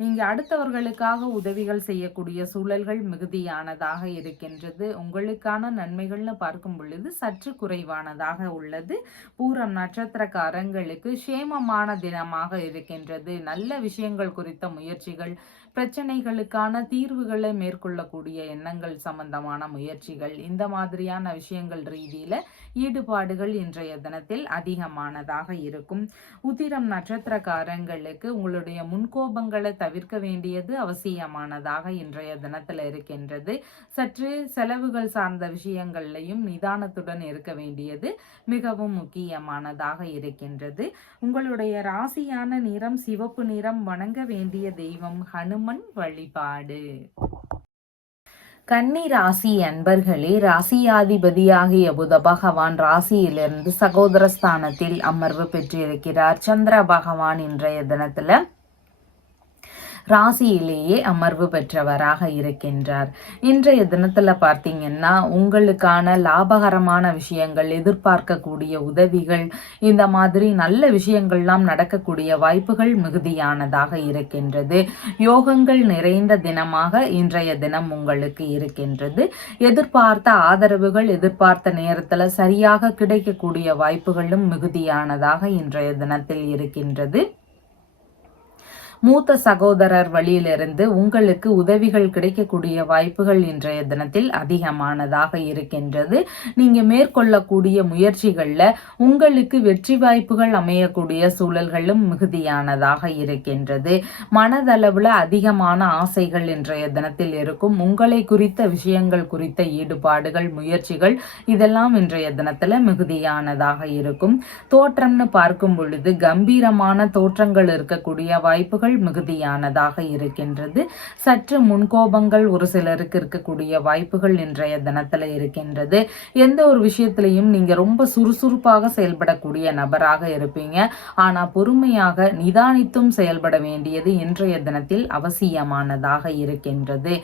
நீங்க அடுத்தவர்களுக்காக உதவிகள் செய்யக்கூடிய சூழல்கள் மிகுதியானதாக இருக்கின்றது. உங்களுக்கான நன்மைகள்னு பார்க்கும் பொழுது சற்று குறைவானதாக உள்ளது. பூரம் நட்சத்திரக்காரங்களுக்கு சேமமான தினமாக இருக்கின்றது. நல்ல விஷயங்கள் குறித்த முயற்சிகள், பிரச்சனைகளுக்கான தீர்வுகளை மேற்கொள்ளக்கூடிய எண்ணங்கள் சம்பந்தமான முயற்சிகள், இந்த மாதிரியான விஷயங்கள் ரீதியில ஈடுபாடுகள் இன்றைய தினத்தில் அதிகமானதாக இருக்கும். உத்திரம் நட்சத்திரக்காரங்களுக்கு உங்களுடைய முன்கோபங்களை தவிர்க்க வேண்டியது அவசியமானதாக இன்றைய தினத்துல இருக்கின்றது. சற்று செலவுகள் சார்ந்த விஷயங்கள்லையும் நிதானத்துடன் இருக்க வேண்டியது மிகவும் முக்கியமானதாக இருக்கின்றது. உங்களுடைய ராசியான நிறம் சிவப்பு நிறம். வணங்க வேண்டிய தெய்வம் ஹனுமன் வழிபாடு. கன்னி ராசி அன்பர்களே, ராசியாதிபதியாகிய புத பகவான் ராசியிலிருந்து சகோதர ஸ்தானத்தில் அமர்வு பெற்றிருக்கிறார். சந்திர பகவான் இன்றைய தினத்துல ராசியிலேயே அமர்வு பெற்றவராக இருக்கின்றார். இன்றைய தினத்துல பார்த்தீங்கன்னா உங்களுக்கான லாபகரமான விஷயங்கள், எதிர்பார்க்கக்கூடிய உதவிகள், இந்த மாதிரி நல்ல விஷயங்கள்லாம் நடக்கக்கூடிய வாய்ப்புகள் மிகுதியானதாக இருக்கின்றது. யோகங்கள் நிறைந்த தினமாக இன்றைய தினம் உங்களுக்கு இருக்கின்றது. எதிர்பார்த்த ஆதரவுகள் எதிர்பார்த்த நேரத்துல சரியாக கிடைக்கக்கூடிய வாய்ப்புகளும் மிகுதியானதாக இன்றைய தினத்தில் இருக்கின்றது. மூத்த சகோதரர் வழியிலிருந்து உங்களுக்கு உதவிகள் கிடைக்கக்கூடிய வாய்ப்புகள் இன்றைய தினத்தில் அதிகமானதாக இருக்கின்றது. நீங்க மேற்கொள்ளக்கூடிய முயற்சிகள்ல உங்களுக்கு வெற்றி வாய்ப்புகள் அமையக்கூடிய சூழல்களும் மிகுதியானதாக இருக்கின்றது. மனதளவுல அதிகமான ஆசைகள் இன்றைய தினத்தில் இருக்கும். உங்களை குறித்த விஷயங்கள் குறித்த ஈடுபாடுகள் முயற்சிகள் இதெல்லாம் இன்றைய தினத்துல மிகுதியானதாக இருக்கும். தோற்றம்னு பார்க்கும் பொழுது கம்பீரமான தோற்றங்கள் இருக்கக்கூடிய வாய்ப்புகள் மிகுதியானதாக இருக்கின்றது. சற்று முன்கோபங்கள் ஒரு சிலருக்கு இருக்கக்கூடிய வாய்ப்புகள் இன்றைய தினத்துல இருக்கின்றது. எந்த ஒரு விஷயத்திலையும் நீங்க ரொம்ப சுறுசுறுப்பாக செயல்படக்கூடிய நபராக இருப்பீங்க. ஆனா பொறுமையாக நிதானித்தும் செயல்பட வேண்டியது இன்றைய தினத்தில் அவசியமானதாக இருக்கின்றது.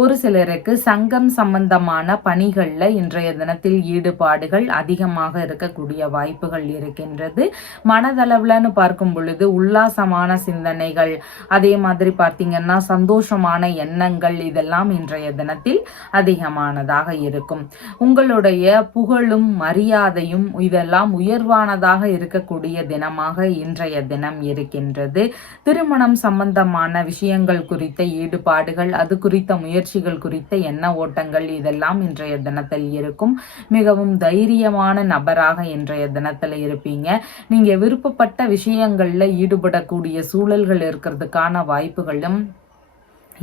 ஒரு சிலருக்கு சங்கம் சம்பந்தமான பணிகள்ல இன்றைய தினத்தில் ஈடுபாடுகள் அதிகமாக இருக்கக்கூடிய வாய்ப்புகள் இருக்கின்றது. மனதளவுலன்னு பார்க்கும் பொழுது உல்லாசமான சிந்தனைகள், அதே மாதிரி பார்த்தீங்கன்னா சந்தோஷமான எண்ணங்கள் இதெல்லாம் இன்றைய தினத்தில் அதிகமானதாக இருக்கும். உங்களுடைய புகழும் மரியாதையும் இதெல்லாம் உயர்வானதாக இருக்கக்கூடிய தினமாக இன்றைய தினம் இருக்கின்றது. திருமணம் சம்பந்தமான விஷயங்கள் குறித்த ஈடுபாடுகள், அது குறித்த முயற்சிகள் குறித்த எண்ண ஓட்டங்கள் இதெல்லாம் இன்றைய தினத்தில் இருக்கும். மிகவும் தைரியமான நபராக இன்றைய தினத்தில் இருப்பீங்க. நீங்க விருப்பப்பட்ட விஷயங்கள்ல ஈடுபடக்கூடிய சூழல்கள் இருக்கிறதுக்கான வாய்ப்புகளும்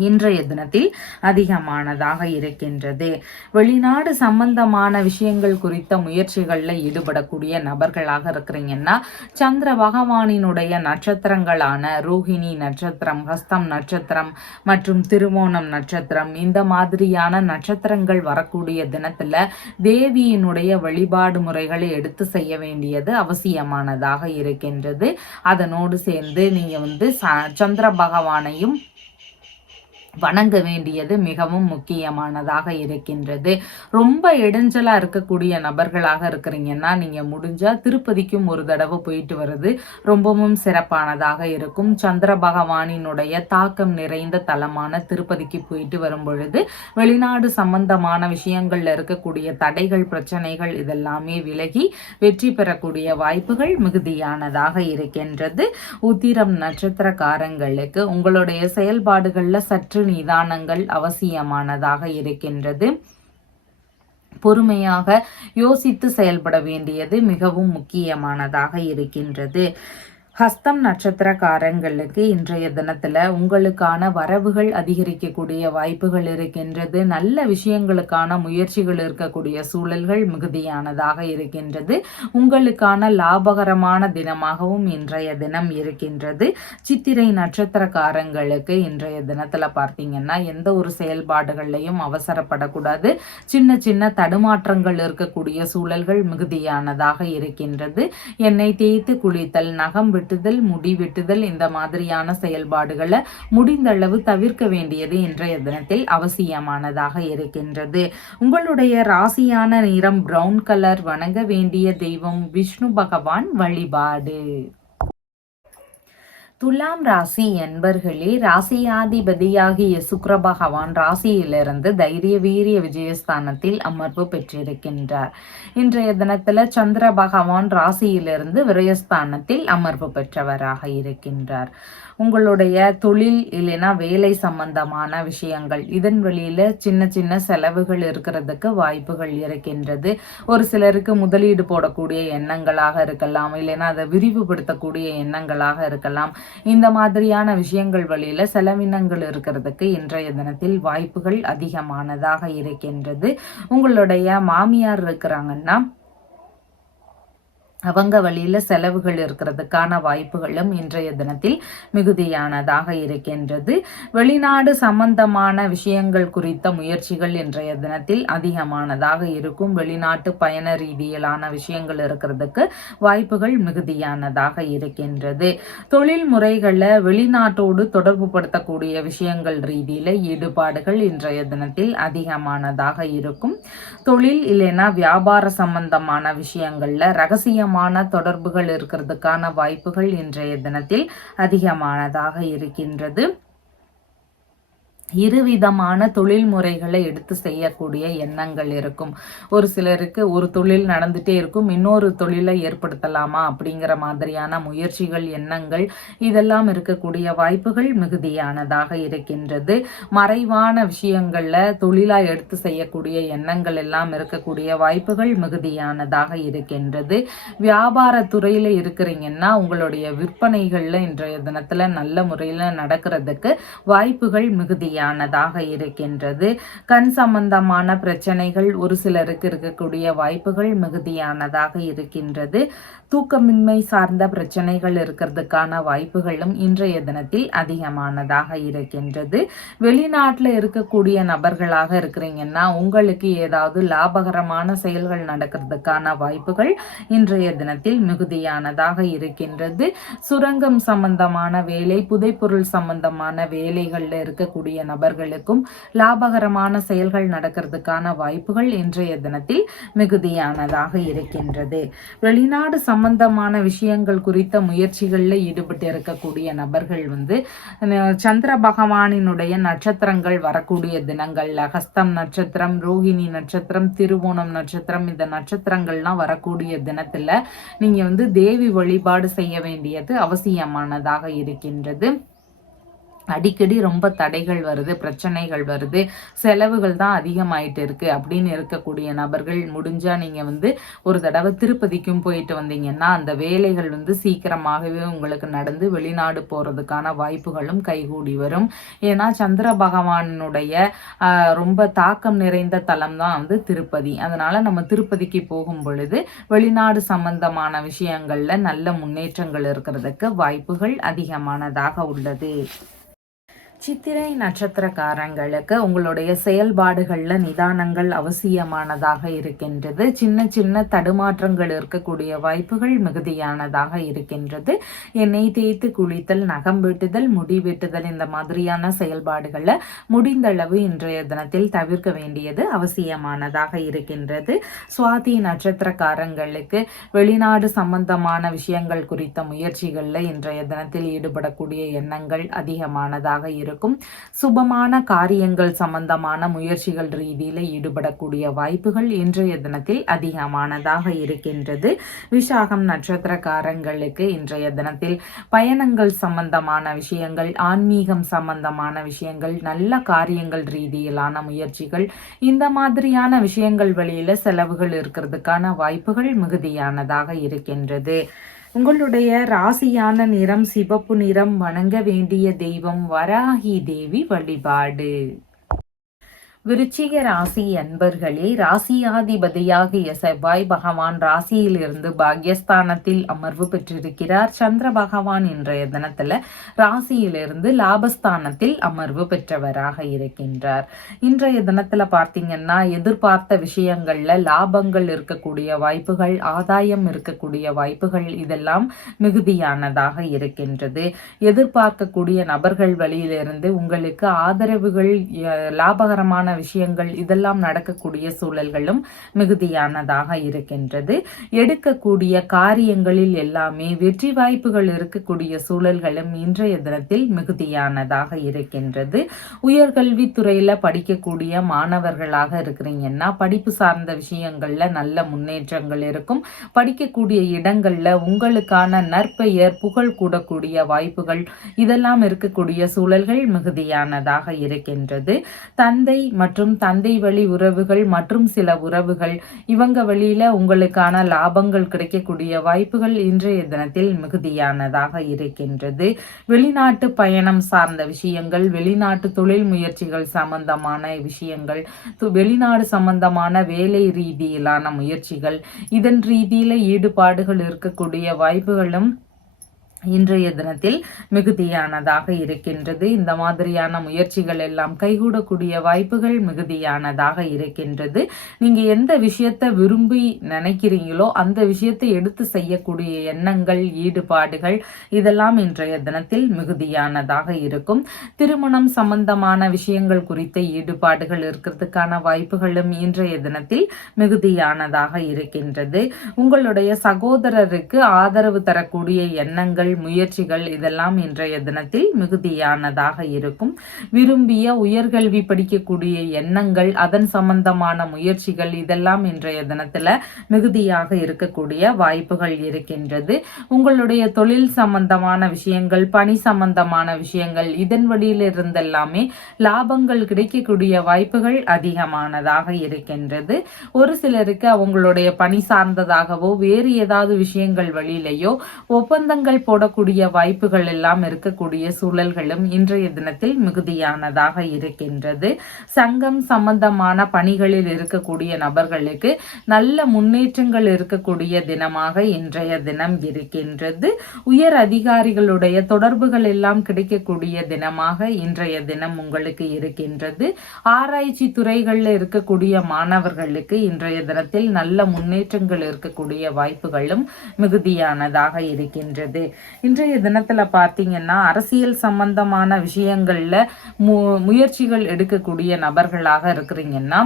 இன்றைய தினத்தில் அதிகமானதாக இருக்கின்றது. வெளிநாடு சம்பந்தமான விஷயங்கள் குறித்த முயற்சிகளில் ஈடுபடக்கூடிய நபர்களாக இருக்கிறீங்கன்னா சந்திர பகவானினுடைய நட்சத்திரங்களான ரோஹிணி நட்சத்திரம், ஹஸ்தம் நட்சத்திரம் மற்றும் திருவோணம் நட்சத்திரம் இந்த மாதிரியான நட்சத்திரங்கள் வரக்கூடிய தினத்துல தேவியினுடைய வழிபாடு முறைகளை எடுத்து செய்ய வேண்டியது அவசியமானதாக இருக்கின்றது. அதனோடு சேர்ந்து நீங்க சந்திர பகவானையும் வணங்க வேண்டியது மிகவும் முக்கியமானதாக இருக்கின்றது. ரொம்ப இடைஞ்சலா இருக்கக்கூடிய நபர்களாக இருக்கிறீங்கன்னா நீங்க முடிஞ்சா திருப்பதிக்கும் ஒரு தடவை போயிட்டு வருது ரொம்பவும் சிறப்பானதாக இருக்கும். சந்திர பகவானினுடைய தாக்கம் நிறைந்த தலமான திருப்பதிக்கு போயிட்டு வரும் பொழுது வெளிநாடு சம்பந்தமான விஷயங்கள்ல இருக்கக்கூடிய தடைகள் பிரச்சனைகள் இதெல்லாமே விலகி வெற்றி பெறக்கூடிய வாய்ப்புகள் மிகுதியானதாக இருக்கின்றது. உத்திரம் நட்சத்திரக்காரங்களுக்கு உங்களுடைய செயல்பாடுகள்ல சற்று நிதானங்கள் அவசியமானதாக இருக்கின்றது. பொறுமையாக யோசித்து செயல்பட வேண்டியது மிகவும் முக்கியமானதாக இருக்கின்றது. ஹஸ்தம் நட்சத்திரக்காரங்களுக்கு இன்றைய தினத்துல உங்களுக்கான வரவுகள் அதிகரிக்கக்கூடிய வாய்ப்புகள் இருக்கின்றது. நல்ல விஷயங்களுக்கான முயற்சிகள் இருக்கக்கூடிய சூழல்கள் மிகுதியானதாக இருக்கின்றது. உங்களுக்கான லாபகரமான தினமாகவும் இன்றைய தினம் இருக்கின்றது. சித்திரை நட்சத்திரக்காரங்களுக்கு இன்றைய தினத்துல பார்த்தீங்கன்னா எந்த ஒரு செயல்பாடுகள்லையும் அவசரப்படக்கூடாது. சின்ன சின்ன தடுமாற்றங்கள் இருக்கக்கூடிய சூழல்கள் மிகுதியானதாக இருக்கின்றது. எண்ணெய் தேய்த்து குளித்தல், நகம் வெட்டுதல், முடி வெட்டுதல் இந்த மாதிரியான செயல்பாடுகளை முடிந்த அளவு தவிர்க்க வேண்டியது இன்றைய தினத்தில் அவசியமானதாக இருக்கின்றது. உங்களுடைய ராசியான நிறம் பிரவுன் கலர். வணங்க வேண்டிய தெய்வம் விஷ்ணு பகவான் வழிபாடு. துலாம் ராசி என்பர்களே, ராசியாதிபதியாகிய சுக்கிர பகவான் ராசியிலிருந்து தைரிய வீரிய விஜயஸ்தானத்தில் அமர்வு பெற்றிருக்கின்றார். இன்றைய தினத்துல சந்திர பகவான் ராசியிலிருந்து விரயஸ்தானத்தில் அமர்வு பெற்றவராக இருக்கின்றார். உங்களுடைய தொழில் இல்லைன்னா வேலை சம்பந்தமான விஷயங்கள் இதன் வழியில சின்ன சின்ன செலவுகள் இருக்கிறதுக்கு வாய்ப்புகள் இருக்கின்றது. ஒரு சிலருக்கு முதலீடு போடக்கூடிய எண்ணங்களாக இருக்கலாம், இல்லைன்னா அதை விரிவுபடுத்தக்கூடிய எண்ணங்களாக இருக்கலாம். இந்த மாதிரியான விஷயங்கள் வழியில செலவினங்கள் இருக்கிறதுக்கு இன்றைய தினத்தில் வாய்ப்புகள் அதிகமானதாக இருக்கின்றது. உங்களுடைய மாமியார் இருக்கிறாங்கன்னா அவங்க வழியில செலவுகள் இருக்கிறதுக்கான வாய்ப்புகளும் இன்றைய தினத்தில் மிகுதியானதாக இருக்கின்றது. வெளிநாடு சம்பந்தமான விஷயங்கள் குறித்த முயற்சிகள் இன்றைய தினத்தில் அதிகமானதாக இருக்கும். வெளிநாட்டு பயண ரீதியிலான விஷயங்கள் இருக்கிறதுக்கு வாய்ப்புகள் மிகுதியானதாக இருக்கின்றது. தொழில் முறைகளை வெளிநாட்டோடு தொடர்பு படுத்தக்கூடிய விஷயங்கள் ரீதியில ஈடுபாடுகள் இன்றைய தினத்தில் அதிகமானதாக இருக்கும். தொழில் இல்லைன்னா வியாபார சம்பந்தமான விஷயங்கள்ல ரகசியமான தொடர்புகள் இருக்கிறதுக்கான வாய்ப்புகள் இன்றைய தினத்தில் அதிகமானதாக இருக்கின்றது. இருவிதமான தொழில் முறைகளை எடுத்து செய்யக்கூடிய எண்ணங்கள் இருக்கும். ஒரு சிலருக்கு ஒரு தொழில் நடந்துட்டே இருக்கும், இன்னொரு தொழிலை ஏற்படுத்தலாமா அப்படிங்கிற மாதிரியான முயற்சிகள், எண்ணங்கள் இதெல்லாம் இருக்கக்கூடிய வாய்ப்புகள் மிகுதியானதாக இருக்கின்றது. மறைவான விஷயங்கள்ல தொழிலா எடுத்து செய்யக்கூடிய எண்ணங்கள் எல்லாம் இருக்கக்கூடிய வாய்ப்புகள் மிகுதியானதாக இருக்கின்றது. வியாபார துறையில இருக்கிறீங்கன்னா உங்களுடைய விற்பனைகள்ல இன்றைய தினத்துல நல்ல முறையில் நடக்கிறதுக்கு வாய்ப்புகள் மிகுதியானதாக இருக்கின்றது. கண் சம்பந்தமான பிரச்சனைகள் ஒரு சிலருக்கு இருக்கக்கூடிய வாய்ப்புகள் மிகுதியானதாக இருக்கின்றது. தூக்கமின்மை சார்ந்த பிரச்சனைகள் இருக்கிறதுக்கான வாய்ப்புகளும் இன்றைய தினத்தில் அதிகமானதாக இருக்கின்றது. வெளிநாட்டில் இருக்கக்கூடிய நபர்களாக இருக்கிறீங்கன்னா உங்களுக்கு ஏதாவது லாபகரமான செயல்கள் நடக்கிறதுக்கான வாய்ப்புகள் இன்றைய தினத்தில் மிகுதியானதாக இருக்கின்றது. சுரங்கம் சம்பந்தமான வேலை, புதைப்பொருள் சம்பந்தமான வேலைகளில் இருக்கக்கூடிய நபர்களுக்கும் லாபகரமான செயல்கள் நடக்கிறதுக்கான வாய்ப்புகள் இன்றைய தினத்தில் மிகுதியானதாக இருக்கின்றது. வெளிநாடு சம்பந்தமான விஷயங்கள் குறித்த முயற்சிகளில் ஈடுபட்டு இருக்கக்கூடிய நபர்கள் சந்திர பகவானினுடைய நட்சத்திரங்கள் வரக்கூடிய தினங்கள்ல ஹஸ்தம் நட்சத்திரம், ரோஹிணி நட்சத்திரம், திருவோணம் நட்சத்திரம், இந்த நட்சத்திரங்கள்லாம் வரக்கூடிய தினத்துல நீங்க தேவி வழிபாடு செய்ய வேண்டியது அவசியமானதாக இருக்கின்றது. அடிக்கடி ரொம்ப தடைகள் வருது, பிரச்சனைகள் வருது, செலவுகள் தான் அதிகமாயிட்டு இருக்கு அப்படின்னு இருக்கக்கூடிய நபர்கள் முடிஞ்சா நீங்க ஒரு தடவை திருப்பதிக்கும் போயிட்டு வந்தீங்கன்னா அந்த வேலைகள் சீக்கிரமாகவே உங்களுக்கு நடந்து வெளிநாடு போறதுக்கான வாய்ப்புகளும் கைகூடி வரும். ஏன்னா சந்திர பகவானுடைய ரொம்ப தாக்கம் நிறைந்த தலம் தான் திருப்பதி. அதனால நம்ம திருப்பதிக்கு போகும் பொழுது வெளிநாடு சம்பந்தமான விஷயங்கள்ல நல்ல முன்னேற்றங்கள் இருக்கிறதுக்கு வாய்ப்புகள் அதிகமானதாக உள்ளது. சித்திரை நட்சத்திரக்காரங்களுக்கு உங்களுடைய செயல்பாடுகள்ல நிதானங்கள் அவசியமானதாக இருக்கின்றது. சின்ன சின்ன தடுமாற்றங்கள் இருக்கக்கூடிய வாய்ப்புகள் மிகுதியானதாக இருக்கின்றது. எண்ணெய் தேய்த்து குளித்தல், நகம் வெட்டுதல், முடி வெட்டுதல் இந்த மாதிரியான செயல்பாடுகளை முடிந்தளவு இன்றைய தினத்தில் தவிர்க்க வேண்டியது அவசியமானதாக இருக்கின்றது. சுவாதி நட்சத்திரக்காரங்களுக்கு வெளிநாடு சம்பந்தமான விஷயங்கள் குறித்த முயற்சிகள்ல இன்றைய தினத்தில் ஈடுபடக்கூடிய எண்ணங்கள் அதிகமானதாக இருக்கும். சுபமான காரியங்கள் சம்பந்தமான முயற்சிகள் ரீதியில ஈடுபடக்கூடிய வாய்ப்புகள் இன்றைய தினத்தில் அதிகமானதாக இருக்கின்றது. விசாகம் நட்சத்திரக்காரங்களுக்கு இன்றைய தினத்தில் பயணங்கள் சம்பந்தமான விஷயங்கள், ஆன்மீகம் சம்பந்தமான விஷயங்கள், நல்ல காரியங்கள் ரீதியிலான முயற்சிகள் இந்த மாதிரியான விஷயங்கள் வழியில செலவுகள் இருக்கிறதுக்கான வாய்ப்புகள் மிகுதியானதாக இருக்கின்றது. உங்களுடைய ராசியான நிறம் சிவப்பு நிறம். வணங்க வேண்டிய தெய்வம் வராகி தேவி வழிபாடு. விருச்சிக ராசி அன்பர்களே, ராசியாதிபதியாகிய செவ்வாய் பகவான் ராசியிலிருந்து பாக்யஸ்தானத்தில் அமர்வு பெற்றிருக்கிறார். சந்திர பகவான் இன்றைய தினத்துல ராசியிலிருந்து லாபஸ்தானத்தில் அமர்வு பெற்றவராக இருக்கின்றார். இன்றைய தினத்துல பார்த்தீங்கன்னா எதிர்பார்த்த விஷயங்கள்ல லாபங்கள் இருக்கக்கூடிய வாய்ப்புகள், ஆதாயம் இருக்கக்கூடிய வாய்ப்புகள் இதெல்லாம் மிகுதியானதாக இருக்கின்றது. எதிர்பார்க்கக்கூடிய நபர்கள் வழியிலிருந்து உங்களுக்கு ஆதரவுகள், லாபகரமான விஷயங்கள் இதெல்லாம் நடக்கக்கூடிய சூழல்களும் மிகுதியானதாக இருக்கின்றது. எடுக்கக்கூடிய காரியங்களில் எல்லாமே வெற்றி வாய்ப்புகள் இருக்கக்கூடிய சூழல்களும் இன்றைய தினத்தில் மிகுதியானதாக இருக்கின்றது. உயர்கல்வித்துறையில படிக்கக்கூடிய மாணவர்களாக இருக்கிறீங்கன்னா படிப்பு சார்ந்த விஷயங்கள்ல நல்ல முன்னேற்றங்கள் இருக்கும். படிக்கக்கூடிய இடங்கள்ல உங்களுக்கான நற்பெயர், புகழ் கூடக்கூடிய வாய்ப்புகள் இதெல்லாம் இருக்கக்கூடிய சூழல்கள் மிகுதியானதாக இருக்கின்றது. தந்தை மற்றும் தந்தை வழி உறவுகள் மற்றும் சில உறவுகள் இவங்க வழியில உங்களுக்கான லாபங்கள் கிடைக்கக்கூடிய வாய்ப்புகள் இன்றைய தினத்தில் மிகுதியானதாக இருக்கின்றது. வெளிநாட்டு பயணம் சார்ந்த விஷயங்கள், வெளிநாட்டு தொழில் முயற்சிகள் சம்பந்தமான விஷயங்கள், வெளிநாடு சம்பந்தமான வேலை ரீதியிலான முயற்சிகள் இதன் ரீதியில ஈடுபாடுகள் இருக்கக்கூடிய வாய்ப்புகளும் இன்றைய தினத்தில் மிகுதியானதாக இருக்கின்றது. இந்த மாதிரியான முயற்சிகள் எல்லாம் கைகூடக்கூடிய வாய்ப்புகள் மிகுதியானதாக இருக்கின்றது. நீங்க எந்த விஷயத்தை விரும்பி நினைக்கிறீங்களோ அந்த விஷயத்தை எடுத்து செய்யக்கூடிய எண்ணங்கள், ஈடுபாடுகள் இதெல்லாம் இன்றைய தினத்தில் மிகுதியானதாக இருக்கும். திருமணம் சம்பந்தமான விஷயங்கள் குறித்த ஈடுபாடுகள் இருக்கிறதுக்கான வாய்ப்புகளும் இன்றைய தினத்தில் மிகுதியானதாக இருக்கின்றது. உங்களுடைய சகோதரருக்கு ஆதரவு தரக்கூடிய எண்ணங்கள், முயற்சிகள் இதெல்லாம் இன்றைய தினத்தில் மிகுதியானதாக இருக்கும். விரும்பிய உயர்கல்வி படிக்கக்கூடிய எண்ணங்கள், அதன் சம்பந்தமான முயற்சிகள் இதெல்லாம் இன்றைய தினத்துல மிகுதியாக இருக்கக்கூடிய வாய்ப்புகள் இருக்கின்றது. உங்களுடைய தொழில் சம்பந்தமான விஷயங்கள், பணி சம்பந்தமான விஷயங்கள், இதன் வழியில் இருந்தெல்லாமே லாபங்கள் கிடைக்கக்கூடிய வாய்ப்புகள் அதிகமானதாக இருக்கின்றது. ஒரு சிலருக்கு அவங்களுடைய பணி சார்ந்ததாகவோ வேறு ஏதாவது விஷயங்கள் வழியிலேயோ ஒப்பந்தங்கள் போடக்கூடிய வாய்ப்புகள் எல்லாம் இருக்கக்கூடிய சூழல்களும் இன்றைய தினத்தில் மிகுதியானதாக இருக்கின்றது. சங்கம் சம்பந்தமான பணிகளில் இருக்கக்கூடிய நபர்களுக்கு நல்ல முன்னேற்றங்கள் இருக்கக்கூடிய தினமாக இன்றைய தினம் இருக்கின்றது. உயர் அதிகாரிகளுடைய தொடர்புகள் எல்லாம் கிடைக்கக்கூடிய தினமாக இன்றைய தினம் உங்களுக்கு இருக்கின்றது. ஆராய்ச்சி துறைகளில் இருக்கக்கூடிய மாணவர்களுக்கு இன்றைய தினத்தில் நல்ல முன்னேற்றங்கள் இருக்கக்கூடிய வாய்ப்புகளும் மிகுதியானதாக இருக்கின்றது. இன்றைய தினத்துல பார்த்தீங்கன்னா அரசியல் சம்பந்தமான விஷயங்கள்ல முயற்சிகள் எடுக்கக்கூடிய நபர்களாக இருக்கிறீங்கன்னா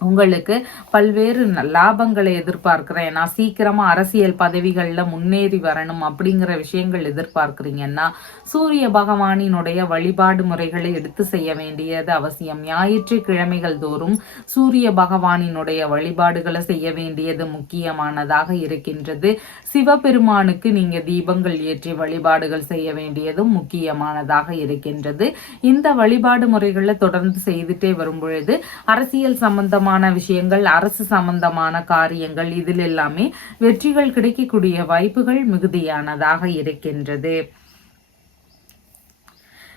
உங்களுக்கு பல்வேறு லாபங்களை எதிர்பார்க்கிறேன், நான் சீக்கிரமா அரசியல் பதவிகளில் முன்னேறி வரணும் அப்படிங்கிற விஷயங்கள் எதிர்பார்க்குறீங்கன்னா சூரிய பகவானினுடைய வழிபாடு முறைகளை எடுத்து செய்ய வேண்டியது அவசியம். ஞாயிற்றுக்கிழமைகள் தோறும் சூரிய பகவானினுடைய வழிபாடுகளை செய்ய வேண்டியது முக்கியமானதாக இருக்கின்றது. சிவபெருமானுக்கு நீங்க தீபங்கள் ஏற்றி வழிபாடுகள் செய்ய வேண்டியதும் முக்கியமானதாக இருக்கின்றது. இந்த வழிபாடு முறைகளை தொடர்ந்து செய்துட்டே வரும் பொழுது அரசியல் சம்பந்தமான விஷயங்கள், அரசு சம்பந்தமான காரியங்கள் இதில் எல்லாமே வெற்றிகள் கிடைக்கக்கூடிய வாய்ப்புகள் மிகுதியானதாக இருக்கின்றது.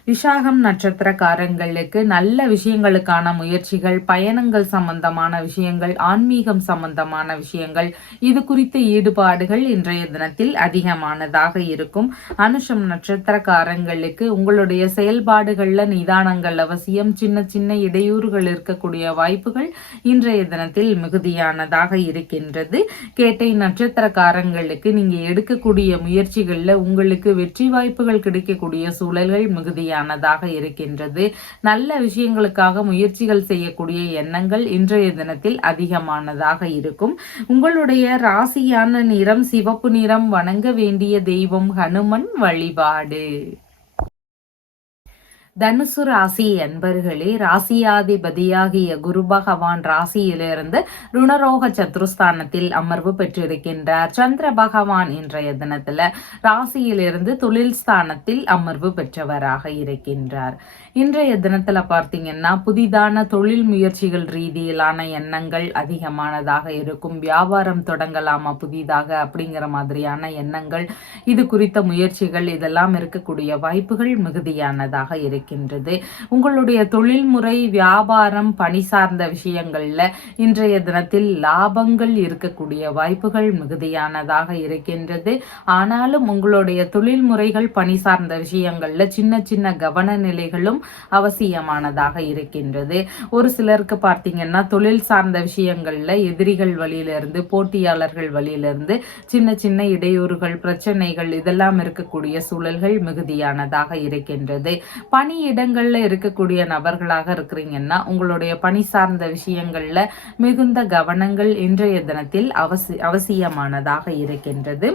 விஷாகம் நட்சத்திரக்காரங்களுக்கு நல்ல விஷயங்களுக்கான முயற்சிகள், பயணங்கள் சம்பந்தமான விஷயங்கள், ஆன்மீகம் சம்பந்தமான விஷயங்கள் இது குறித்த ஈடுபாடுகள் இன்றைய தினத்தில் அதிகமானதாக இருக்கும். அனுஷம் நட்சத்திரக்காரங்களுக்கு உங்களுடைய செயல்பாடுகள்ல நிதானங்கள் அவசியம். சின்ன சின்ன இடையூறுகள் இருக்கக்கூடிய வாய்ப்புகள் இன்றைய தினத்தில் மிகுதியானதாக இருக்கின்றது. கேட்டை நட்சத்திரக்காரங்களுக்கு நீங்க எடுக்கக்கூடிய முயற்சிகள்ல உங்களுக்கு வெற்றி வாய்ப்புகள் கிடைக்கக்கூடிய சூழல்கள் மிகுதியானதாக இருக்கின்றது. நல்ல விஷயங்களுக்காக முயற்சிகள் செய்யக்கூடிய எண்ணங்கள் இன்றைய தினத்தில் அதிகமானதாக இருக்கும். உங்களுடைய ராசியான நிறம் சிவப்பு நிறம். வணங்க வேண்டிய தெய்வம் ஹனுமன் வழிபாடு. தனுசு ராசி என்பர்களே, ராசியாதிபதியாகிய குரு பகவான் ராசியிலிருந்து ருணரோக சத்ருஸ்தானத்தில் அமர்வு பெற்றிருக்கின்றார். சந்திர பகவான் இன்றைய தினத்துல ராசியிலிருந்து தொழில் ஸ்தானத்தில் அமர்வு பெற்றவராக இருக்கின்றார். இன்றைய தினத்துல பார்த்தீங்கன்னா புதிதான தொழில் முயற்சிகள் ரீதியிலான எண்ணங்கள் அதிகமானதாக இருக்கும். வியாபாரம் தொடங்கலாமா புதிதாக அப்படிங்கிற மாதிரியான எண்ணங்கள், இது குறித்த முயற்சிகள் இதெல்லாம் இருக்கக்கூடிய வாய்ப்புகள் மிகுதியானதாக இருக்கின்றது. உங்களுடைய தொழில்முறை, வியாபாரம், பணி சார்ந்த விஷயங்கள்ல இன்றைய தினத்தில் லாபங்கள் இருக்கக்கூடிய வாய்ப்புகள் மிகுதியானதாக இருக்கின்றது. ஆனாலும் உங்களுடைய தொழில் முறைகள், பணி சார்ந்த விஷயங்கள்ல சின்ன சின்ன கவன நிலைகளும் அவசியமானதாக இருக்கின்றது. ஒரு சிலருக்கு பார்த்தீங்கன்னா தொழில் சார்ந்த விஷயங்கள்ல எதிரிகள் வழியிலிருந்து, போட்டியாளர்கள் வழியிலிருந்து சின்ன சின்ன இடையூறுகள், பிரச்சனைகள் இதெல்லாம் இருக்கக்கூடிய சூழல்கள் மிகுதியானதாக இருக்கின்றது. பணியிடங்கள்ல இருக்கக்கூடிய நபர்களாக இருக்கிறீங்கன்னா உங்களுடைய பணி சார்ந்த விஷயங்கள்ல மிகுந்த கவனங்கள் இன்றைய தினத்தில் அவசியமானதாக இருக்கின்றது.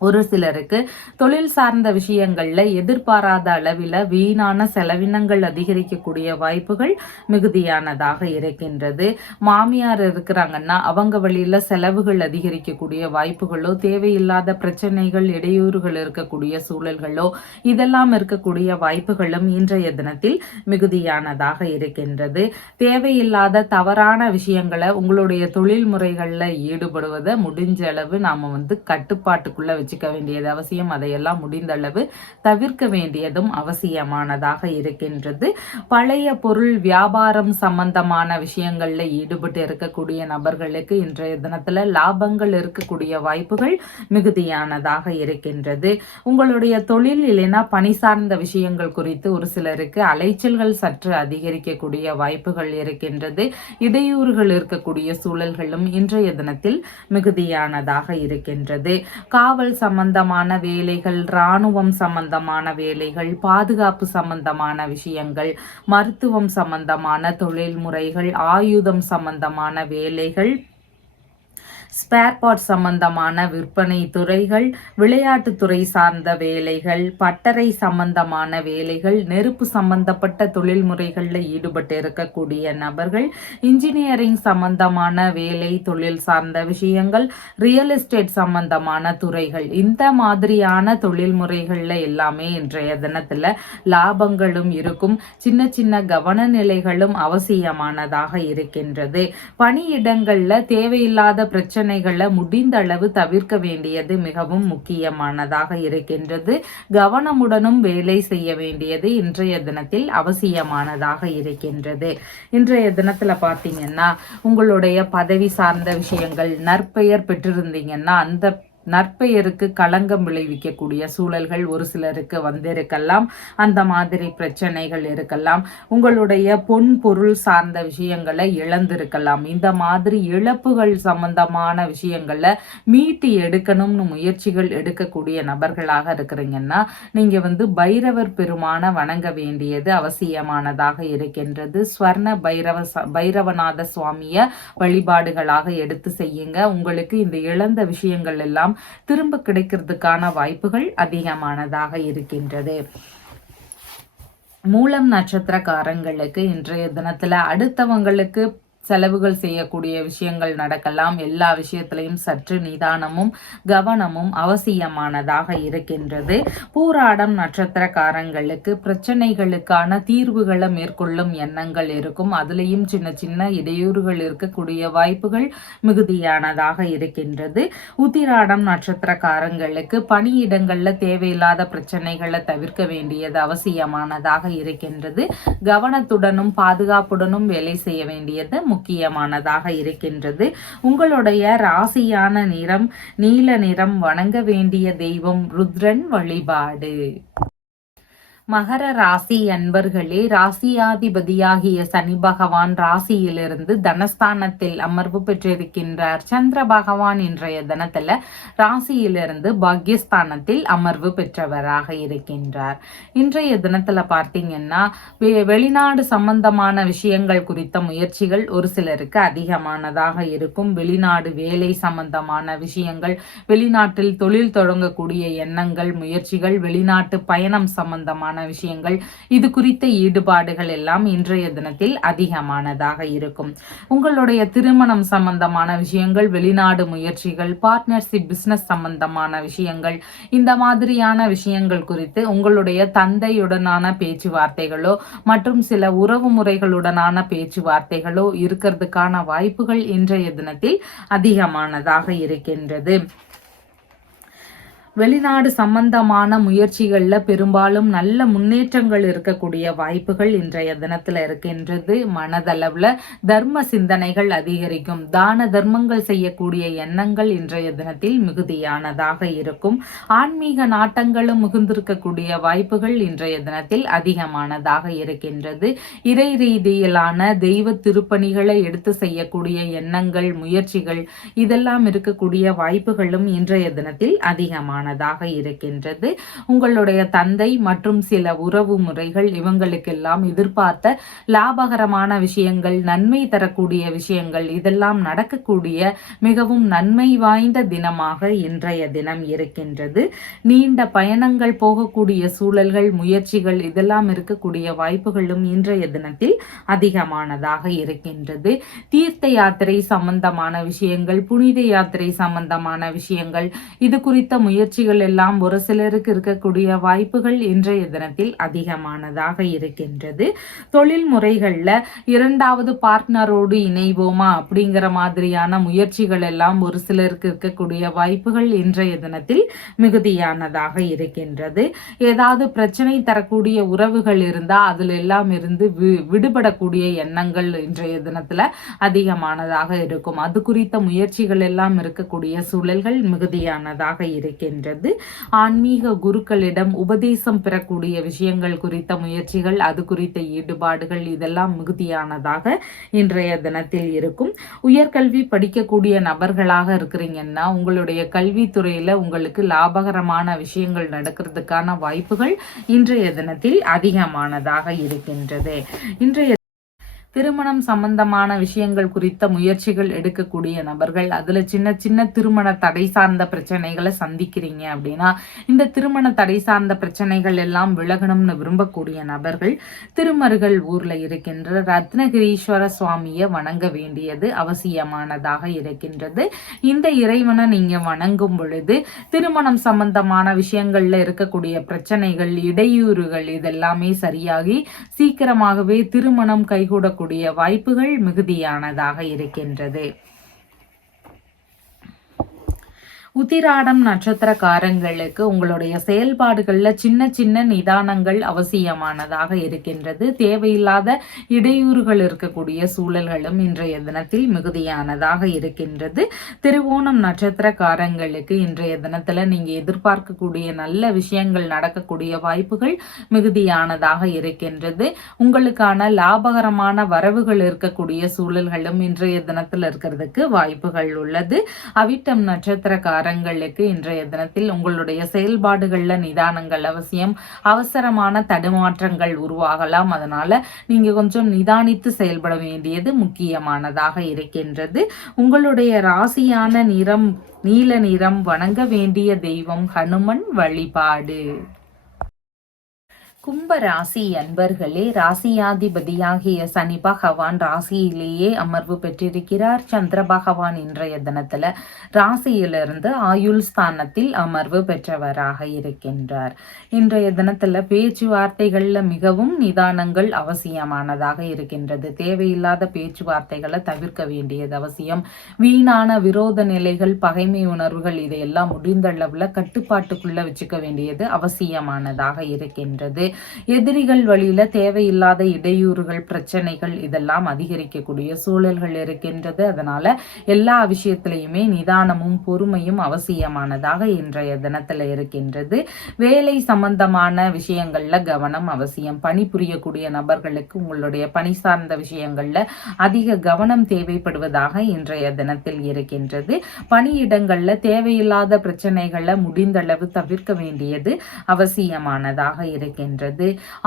ஒரு சிலருக்கு தொழில் சார்ந்த விஷயங்கள்ல எதிர்பாராத அளவில் வீணான செலவினங்கள் அதிகரிக்கக்கூடிய வாய்ப்புகள் மிகுதியானதாக இருக்கின்றது. மாமியார் இருக்கிறாங்கன்னா அவங்க வழியில செலவுகள் அதிகரிக்கக்கூடிய வாய்ப்புகளோ, தேவையில்லாத பிரச்சனைகள், இடையூறுகள் இருக்கக்கூடிய சூழல்களோ இதெல்லாம் இருக்கக்கூடிய வாய்ப்புகளும் இன்றைய தினத்தில் மிகுதியானதாக இருக்கின்றது. தேவையில்லாத தவறான விஷயங்களை உங்களுடைய தொழில் முறைகள்ல ஈடுபடுவதை முடிஞ்ச அளவு நாம கட்டுப்பாட்டுக்குள்ள வச்சுக்க வேண்டியது அவசியம். அதையெல்லாம் முடிந்த அளவு தவிர்க்க வேண்டியதும் அவசியமானதாக இருக்கின்றது. பழைய பொருள் வியாபாரம் சம்பந்தமான விஷயங்கள்ல ஈடுபட்டு இருக்கக்கூடிய நபர்களுக்கு இன்றைய தினத்துல லாபங்கள் இருக்கக்கூடிய வாய்ப்புகள் மிகுதியானதாக இருக்கின்றது. உங்களுடைய தொழில் இல்லைன்னா பணி சார்ந்த விஷயங்கள் குறித்து ஒரு சிலருக்கு அலைச்சல்கள் சற்று அதிகரிக்கக்கூடிய வாய்ப்புகள் இருக்கின்றது. இடையூறுகள் இருக்கக்கூடிய சூழல்களும் இன்றைய தினத்தில் மிகுதியானதாக இருக்கின்றது. காவல் சம்பந்தமான வேலைகள், இராணுவம் சம்பந்தமான வேலைகள், பாதுகாப்பு சம்பந்தமான விஷயங்கள், மருத்துவம் சம்பந்தமான தொழில் முறைகள், ஆயுதம் சம்பந்தமான வேலைகள், ஸ்பேர் பார்ட் சம்பந்தமான விற்பனை துறைகள், விளையாட்டுத்துறை சார்ந்த வேலைகள், பட்டறை சம்பந்தமான வேலைகள், நெருப்பு சம்பந்தப்பட்ட தொழில் முறைகளில் ஈடுபட்டு இருக்கக்கூடிய நபர்கள், இன்ஜினியரிங் சம்பந்தமான வேலை தொழில் சார்ந்த விஷயங்கள், ரியல் எஸ்டேட் சம்பந்தமான துறைகள், இந்த மாதிரியான தொழில் முறைகளில் எல்லாமே இன்றைய தினத்தில் லாபங்களும் இருக்கும். சின்ன சின்ன கவன நிலைகளும் அவசியமானதாக இருக்கின்றது. பணியிடங்கள்ல தேவையில்லாத பிரச்சனைகளை முடிந்த அளவு தவிர்க்க வேண்டியது மிகவும் முக்கியமானதாக இருக்கின்றது. கவனமுடனும் வேலை செய்ய வேண்டியது இன்றைய தினத்தில் அவசியமானதாக இருக்கின்றது. இன்றைய தினத்துல பாத்தீங்கன்னா உங்களுடைய பதவி சார்ந்த விஷயங்கள் நற்பெயர் பெற்றிருந்தீங்கன்னா அந்த நற்பெயருக்கு களங்கம் விளைவிக்கக்கூடிய சூழல்கள் ஒரு சிலருக்கு வந்திருக்கலாம். அந்த மாதிரி பிரச்சனைகள் இருக்கலாம். உங்களுடைய பொன் பொருள் சார்ந்த விஷயங்களை இழந்திருக்கலாம். இந்த மாதிரி இழப்புகள் சம்பந்தமான விஷயங்களை மீட்டு எடுக்கணும்னு முயற்சிகள் எடுக்கக்கூடிய நபர்களாக இருக்கிறீங்கன்னா நீங்க பைரவர் பெருமான வணங்க வேண்டியது அவசியமானதாக இருக்கின்றது. ஸ்வர்ண பைரவநாத சுவாமிய வழிபாடுகளாக எடுத்து செய்யுங்க. உங்களுக்கு இந்த இழந்த விஷயங்கள் எல்லாம் திரும்ப கிடைக்கிறதுக்கான வாய்ப்புகள் அதிகமானதாக இருக்கின்றது. மூலம் நட்சத்திரக்காரங்களுக்கு இன்றைய தினத்துல அடுத்தவங்களுக்கு செலவுகள் செய்யக்கூடிய விஷயங்கள் நடக்கலாம். எல்லா விஷயத்திலையும் சற்று நிதானமும் கவனமும் அவசியமானதாக இருக்கின்றது. பூராடம் நட்சத்திரக்காரங்களுக்கு பிரச்சனைகளுக்கான தீர்வுகளை மேற்கொள்ளும் எண்ணங்கள் இருக்கும். அதுலேயும் சின்ன சின்ன இடையூறுகள் இருக்கக்கூடிய வாய்ப்புகள் மிகுதியானதாக இருக்கின்றது. உத்திராடம் நட்சத்திரக்காரங்களுக்கு பணியிடங்கள்ல தேவையில்லாத பிரச்சனைகளை தவிர்க்க வேண்டியது அவசியமானதாக இருக்கின்றது. கவனத்துடனும் பாதுகாப்புடனும் வேலை செய்ய வேண்டியது முக்கியமானதாக இருக்கின்றது. உங்களுடைய ராசியான நிறம் நீல நிறம். வணங்க வேண்டிய தெய்வம் ருத்ரன் வழிபாடு. மகர ராசி அன்பர்களே, ராசியாதிபதியாகிய சனி பகவான் ராசியிலிருந்து தனஸ்தானத்தில் அமர்வு பெற்றிருக்கின்றார். சந்திர பகவான் இன்றைய தினத்துல ராசியிலிருந்து பாக்யஸ்தானத்தில் அமர்வு பெற்றவராக இருக்கின்றார். இன்றைய தினத்துல பார்த்தீங்கன்னா வெளிநாடு சம்பந்தமான விஷயங்கள் குறித்த முயற்சிகள் ஒரு சிலருக்கு அதிகமானதாக இருக்கும். வெளிநாடு வேலை சம்பந்தமான விஷயங்கள், வெளிநாட்டில் தொழில் தொடங்கக்கூடிய எண்ணங்கள், முயற்சிகள், வெளிநாட்டு பயணம் சம்பந்தமான விஷயங்கள், இது குறித்த ஈடுபாடுகள் எல்லாம் இன்றைய தினத்தில் அதிகமானதாக இருக்கும். உங்களுடைய திருமணம் சம்பந்தமான விஷயங்கள், வெளிநாடு முயற்சிகள், பார்ட்னர்ஷிப் பிசினஸ் சம்பந்தமான விஷயங்கள், இந்த மாதிரியான விஷயங்கள் குறித்து உங்களுடைய தந்தையுடனான பேச்சுவார்த்தைகளோ மற்றும் சில உறவு முறைகளுடனான பேச்சுவார்த்தைகளோ இருக்கிறதுக்கான வாய்ப்புகள் இன்றைய தினத்தில் அதிகமானதாக இருக்கின்றது. வெளிநாடு சம்பந்தமான முயற்சிகள்ல பெரும்பாலும் நல்ல முன்னேற்றங்கள் இருக்கக்கூடிய வாய்ப்புகள் இன்றைய தினத்துல இருக்கின்றது. மனதளவுல தர்ம சிந்தனைகள் அதிகரிக்கும். தான தர்மங்கள் செய்யக்கூடிய எண்ணங்கள் இன்றைய தினத்தில் மிகுதியானதாக இருக்கும். ஆன்மீக நாட்டங்களும் மிகுந்திருக்கக்கூடிய வாய்ப்புகள் இன்றைய தினத்தில் அதிகமானதாக இருக்கின்றது. இறை ரீதியிலான தெய்வ திருப்பணிகளை எடுத்து செய்யக்கூடிய எண்ணங்கள், முயற்சிகள், இதெல்லாம் இருக்கக்கூடிய வாய்ப்புகளும் இன்றைய தினத்தில் அதிகமான இருக்கின்றது. உங்களுடைய தந்தை மற்றும் சில உறவு முறைகள் இவங்களுக்கெல்லாம் எதிர்பார்த்த லாபகரமான விஷயங்கள், நன்மை தரக்கூடிய விஷயங்கள், இதெல்லாம் நடக்கக்கூடிய மிகவும் நன்மை வாய்ந்த தினமாக இன்றைய தினம் இருக்கின்றது. நீண்ட பயணங்கள் போகக்கூடிய சூழல்கள், முயற்சிகள், இதெல்லாம் இருக்கக்கூடிய வாய்ப்புகளும் இன்றைய தினத்தில் அதிகமானதாக இருக்கின்றது. தீர்த்த யாத்திரை சம்பந்தமான விஷயங்கள், புனித யாத்திரை சம்பந்தமான விஷயங்கள், இது குறித்த முயற்சிகள் எல்லாம் ஒரு சிலருக்கு இருக்கக்கூடிய வாய்ப்புகள் இன்றைய தினத்தில் அதிகமானதாக இருக்கின்றது. தொழில் முறைகள்ல இரண்டாவது பார்ட்னரோடு இணைவோமா அப்படிங்கிற மாதிரியான முயற்சிகள் எல்லாம் ஒரு சிலருக்கு இருக்கக்கூடிய வாய்ப்புகள் இன்றைய தினத்தில் மிகுதியானதாக இருக்கின்றது. ஏதாவது பிரச்சனை தரக்கூடிய உறவுகள் இருந்தா அதுல எல்லாம் இருந்து விடுபடக்கூடிய எண்ணங்கள் இன்றைய தினத்துல அதிகமானதாக இருக்கும். அது குறித்த முயற்சிகள் எல்லாம் இருக்கக்கூடிய சூழல்கள் மிகுதியானதாக இருக்கின்றது. ஆன்மீக குருக்களிடம் உபதேசம் பெறக்கூடிய விஷயங்கள் குறித்த முயற்சிகள், அது குறித்த ஈடுபாடுகள், இதெல்லாம் மிகுதியானதாக இன்றைய தினத்தில் இருக்கும். உயர்கல்வி படிக்கக்கூடிய நபர்களாக இருக்கிறீங்கன்னா உங்களுடைய கல்வித்துறையில உங்களுக்கு லாபகரமான விஷயங்கள் நடக்கிறதுக்கான வாய்ப்புகள் இன்றைய தினத்தில் அதிகமானதாக இருக்கின்றது. இன்றைய திருமணம் சம்பந்தமான விஷயங்கள் குறித்த முயற்சிகள் எடுக்கக்கூடிய நபர்கள், அதுல சின்ன சின்ன திருமண தடை சார்ந்த பிரச்சனைகளை சந்திக்கிறீங்க அப்படின்னா இந்த திருமண தடை சார்ந்த பிரச்சனைகள் எல்லாம் விலகணும்னு விரும்பக்கூடிய நபர்கள் திருமருகல் ஊர்ல இருக்கின்ற ரத்னகிரீஸ்வர சுவாமியை வணங்க வேண்டியது அவசியமானதாக இருக்கின்றது. இந்த இறைவனை நீங்க வணங்கும் பொழுது திருமணம் சம்பந்தமான விஷயங்கள்ல இருக்கக்கூடிய பிரச்சனைகள், இடையூறுகள் இதெல்லாமே சரியாகி சீக்கிரமாகவே திருமணம் கைகூடக்கூடிய வாய்ப்புகள் மிகுதியானதாக இருக்கின்றது. உத்திராடம் நட்சத்திரக்காரங்களுக்கு உங்களுடைய செயல்பாடுகள்ல சின்ன சின்ன நிதானங்கள் அவசியமானதாக இருக்கின்றது. தேவையில்லாத இடையூறுகள் இருக்கக்கூடிய சூழல்களும் இன்றைய தினத்தில் மிகுதியானதாக இருக்கின்றது. திருவோணம் நட்சத்திரக்காரங்களுக்கு இன்றைய தினத்துல நீங்க எதிர்பார்க்கக்கூடிய நல்ல விஷயங்கள் நடக்கக்கூடிய வாய்ப்புகள் மிகுதியானதாக இருக்கின்றது. உங்களுக்கான லாபகரமான வரவுகள் இருக்கக்கூடிய சூழல்களும் இன்றைய தினத்தில் இருக்கிறதுக்கு வாய்ப்புகள் உள்ளது. அவிட்டம் நட்சத்திரக்கார இன்றைய தினத்தில் உங்களுடைய செயல்பாடுகள்ல நிதானங்கள் அவசியம். அவசரமான தடுமாற்றங்கள் உருவாகலாம். அதனால நீங்க கொஞ்சம் நிதானித்து செயல்பட வேண்டியது முக்கியமானதாக இருக்கின்றது. உங்களுடைய ராசியான நிறம் நீல நிறம். வணங்க வேண்டிய தெய்வம் ஹனுமன் வழிபாடு. கும்ப ராசி அன்பர்களே, ராசியாதிபதியாகிய சனி பகவான் ராசியிலேயே அமர்வு பெற்றிருக்கிறார். சந்திர பகவான் இன்றைய தினத்துல ராசியிலிருந்து ஆயுள் ஸ்தானத்தில் அமர்வு பெற்றவராக இருக்கின்றார். இன்றைய தினத்துல பேச்சுவார்த்தைகள்ல மிகவும் நிதானங்கள் அவசியமானதாக இருக்கின்றது. தேவையில்லாத பேச்சுவார்த்தைகளை தவிர்க்க வேண்டியது அவசியம். வீணான விரோத நிலைகள், பகைமை உணர்வுகள் இதையெல்லாம் முடிந்த அளவுல கட்டுப்பாட்டுக்குள்ள வச்சுக்க வேண்டியது அவசியமானதாக இருக்கின்றது. எதிரிகள் வழியில தேவையில்லாத இடையூறுகள், பிரச்சனைகள் இதெல்லாம் அதிகரிக்கக்கூடிய சூழல்கள் இருக்கின்றது. அதனால எல்லா விஷயத்திலையுமே நிதானமும் பொறுமையும் அவசியமானதாக இன்றைய தினத்துல இருக்கின்றது. வேலை சம்பந்தமான விஷயங்கள்ல கவனம் அவசியம். பணிபுரியக்கூடிய நபர்களுக்கு உங்களுடைய பணி சார்ந்த விஷயங்கள்ல அதிக கவனம் தேவைப்படுவதாக இன்றைய தினத்தில் இருக்கின்றது. பணியிடங்கள்ல தேவையில்லாத பிரச்சனைகளை முடிந்தளவு தவிர்க்க வேண்டியது அவசியமானதாக இருக்கின்றது.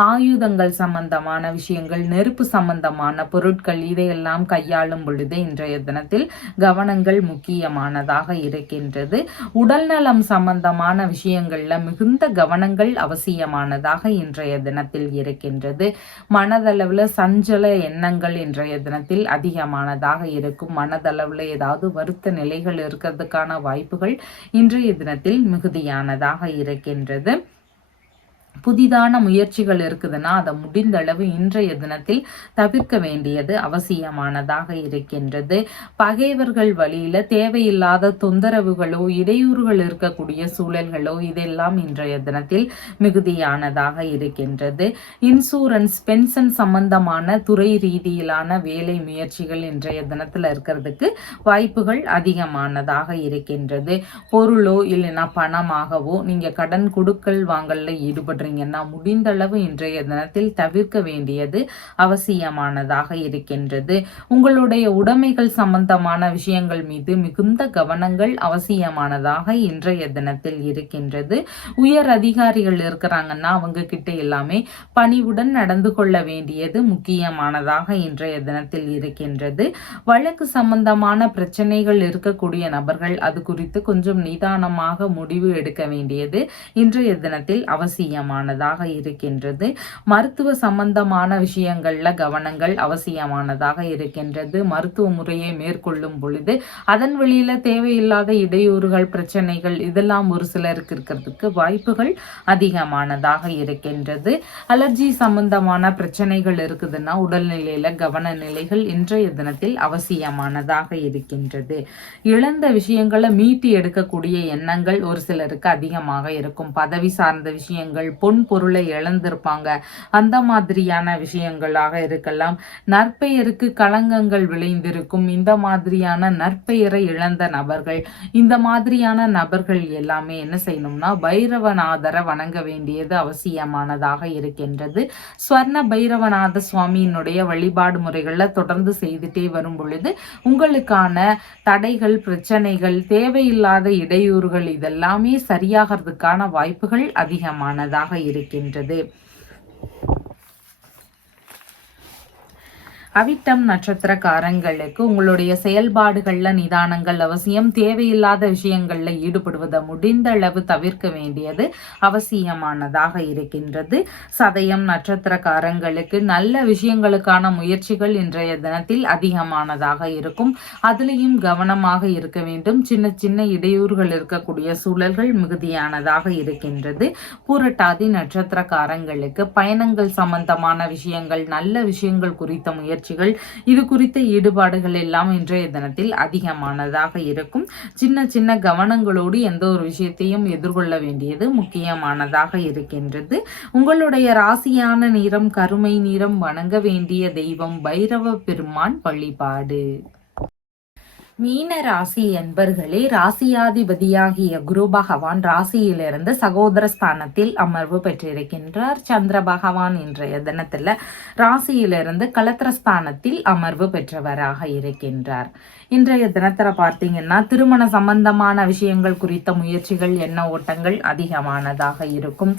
ஆயுதங்கள் சம்பந்தமான விஷயங்கள், நெருப்பு சம்பந்தமான பொருட்கள் இதையெல்லாம் கையாளும் பொழுது இன்றைய தினத்தில் கவனங்கள் முக்கியமானதாக இருக்கின்றது. உடல்நலம் சம்பந்தமான விஷயங்கள்ல மிகுந்த கவனங்கள் அவசியமானதாக இன்றைய தினத்தில் இருக்கின்றது. மனதளவுல சஞ்சல எண்ணங்கள் இன்றைய தினத்தில் அதிகமானதாக இருக்கும். மனதளவுல ஏதாவது வருத்த நிலைகள் இருக்கிறதுக்கான வாய்ப்புகள் இன்றைய தினத்தில் மிகுதியானதாக இருக்கின்றது. புதிதான முயற்சிகள் இருக்குதுன்னா அதை முடிந்த அளவு இன்றைய தினத்தில் தவிர்க்க வேண்டியது அவசியமானதாக இருக்கின்றது. பகைவர்கள் வழியில தேவையில்லாத தொந்தரவுகளோ இடையூறுகள் இருக்கக்கூடிய சூழல்களோ இதெல்லாம் இன்றைய தினத்தில் மிகுதியானதாக இருக்கின்றது. இன்சூரன்ஸ், பென்ஷன் சம்பந்தமான துறை ரீதியிலான வேலை முயற்சிகள் இன்றைய தினத்துல இருக்கிறதுக்கு வாய்ப்புகள் அதிகமானதாக இருக்கின்றது. பொருளோ இல்லைன்னா பணமாகவோ நீங்க கடன் கொடுக்கல் வாங்கல்ல ஈடுபடுற முடிந்த அளவு இன்றைய தினத்தில் தவிர்க்க வேண்டியது அவசியமானதாக இருக்கின்றது. உங்களுடைய உடைமைகள் சம்பந்தமான விஷயங்கள் மீது மிகுந்த கவனங்கள் அவசியமானதாக இன்றைய தினத்தில் இருக்கின்றது. உயர் அதிகாரிகள் இருக்கிறாங்கன்னா அவங்க கிட்ட எல்லாமே பணிவுடன் நடந்து கொள்ள வேண்டியது முக்கியமானதாக இன்றைய தினத்தில் இருக்கின்றது. வழக்கு சம்பந்தமான பிரச்சனைகள் இருக்கக்கூடிய நபர்கள் அது குறித்து கொஞ்சம் நிதானமாக முடிவு எடுக்க வேண்டியது இன்றைய தினத்தில் அவசியமானதாக இருக்கின்றது. மருத்துவ சம்பந்தமான விஷயங்கள்ல கவனங்கள் அவசியமானதாக இருக்கின்றது. மருத்துவ முறையை மேற்கொள்ளும் பொழுது அதன் வழியில தேவையில்லாத இடையூறுகள், பிரச்சனைகள் இதெல்லாம் ஒரு சிலருக்கு இருக்கிறதுக்கு வாய்ப்புகள் அதிகமானதாக இருக்கின்றது. அலர்ஜி சம்பந்தமான பிரச்சனைகள் இருக்குதுன்னா உடல்நிலையில கவன நிலைகள் இன்றைய தினத்தில் அவசியமானதாக இருக்கின்றது. இழந்த விஷயங்களை மீட்டி எடுக்கக்கூடிய எண்ணங்கள் ஒரு சிலருக்கு அதிகமாக இருக்கும். பதவி சார்ந்த விஷயங்கள், பொன் பொருளை இழந்திருப்பாங்க, அந்த மாதிரியான விஷயங்களாக இருக்கலாம். நற்பெயருக்கு களங்கங்கள் விளைந்திருக்கும். இந்த மாதிரியான நற்பெயரை இழந்த நபர்கள், இந்த மாதிரியான நபர்கள் எல்லாமே என்ன செய்யணும்னா பைரவநாதரை வணங்க வேண்டியது அவசியமானதாக இருக்கின்றது. ஸ்வர்ண பைரவநாத சுவாமியினுடைய வழிபாடு முறைகளை தொடர்ந்து செய்துட்டே வரும் பொழுது உங்களுக்கான தடைகள், பிரச்சனைகள், தேவையில்லாத இடையூறுகள் இதெல்லாமே சரியாகிறதுக்கான வாய்ப்புகள் அதிகமானதாக இருக்கின்றது. அவிட்டம் நட்சத்திரக்காரங்களுக்கு உங்களுடைய செயல்பாடுகள்ல நிதானங்கள் அவசியம். தேவையில்லாத விஷயங்கள்ல ஈடுபடுவதை முடிந்த அளவு தவிர்க்க வேண்டியது அவசியமானதாக இருக்கின்றது. சதயம் நட்சத்திரக்காரங்களுக்கு நல்ல விஷயங்களுக்கான முயற்சிகள் இன்றைய தினத்தில் அதிகமானதாக இருக்கும். அதுலேயும் கவனமாக இருக்க வேண்டும். சின்ன சின்ன இடையூறுகள் இருக்கக்கூடிய சூழல்கள் மிகுதியானதாக இருக்கின்றது. பூரட்டாதி நட்சத்திரக்காரங்களுக்கு பயணங்கள் சம்பந்தமான விஷயங்கள், நல்ல விஷயங்கள் குறித்த முயற்சிகள், இது குறித்த ஈடுபாடுகள் எல்லாம் இன்றைய தினத்தில் அதிகமானதாக இருக்கும். சின்ன சின்ன கவனங்களோடு எந்த ஒரு விஷயத்தையும் எதிர்கொள்ள வேண்டியது முக்கியமானதாக இருக்கின்றது. உங்களுடைய ராசியான நிறம் கருமை நிறம். வணங்க வேண்டிய தெய்வம் பைரவ பெருமான் வழிபாடு. மீன ராசி என்பர்களே, ராசியாதிபதியாகிய குரு பகவான் ராசியிலிருந்து சகோதர ஸ்தானத்தில் அமர்வு பெற்றிருக்கின்றார். சந்திர பகவான் இன்றைய தினத்துல ராசியிலிருந்து கலத்திரஸ்தானத்தில் அமர்வு பெற்றவராக இருக்கின்றார். இன்றைய தினத்துல பார்த்தீங்கன்னா திருமண சம்பந்தமான விஷயங்கள் குறித்த முயற்சிகள், எண்ண ஓட்டங்கள் அதிகமானதாக இருக்கும்.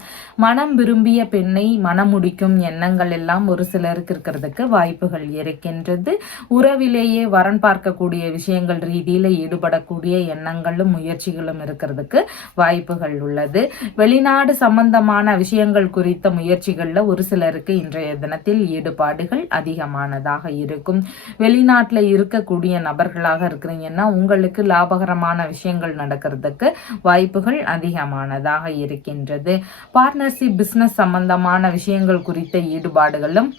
மனம் விரும்பிய பெண்ணை மனமுடிக்கும் எண்ணங்கள் எல்லாம் ஒரு சிலருக்கு இருக்கிறதுக்கு வாய்ப்புகள் இருக்கின்றது. உறவிலேயே வரன் பார்க்கக்கூடிய விஷயங்கள் ரீதியில ஈடுபடக்கூடிய எண்ணங்களும் முயற்சிகளும் இருக்கிறதுக்கு வாய்ப்புகள் உள்ளது. வெளிநாடு சம்பந்தமான விஷயங்கள் குறித்த முயற்சிகள்ல ஒரு சிலருக்கு இன்றைய தினத்தில் ஈடுபாடுகள் அதிகமானதாக இருக்கும். வெளிநாட்டுல இருக்கக்கூடிய நபர்களாக இருக்கிறீங்கன்னா உங்களுக்கு லாபகரமான விஷயங்கள் நடக்கிறதுக்கு வாய்ப்புகள் அதிகமானதாக இருக்கின்றது. பார்ட்னர்ஷிப் பிசினஸ் சம்பந்தமான விஷயங்கள் குறித்த ஈடுபாடுகளும்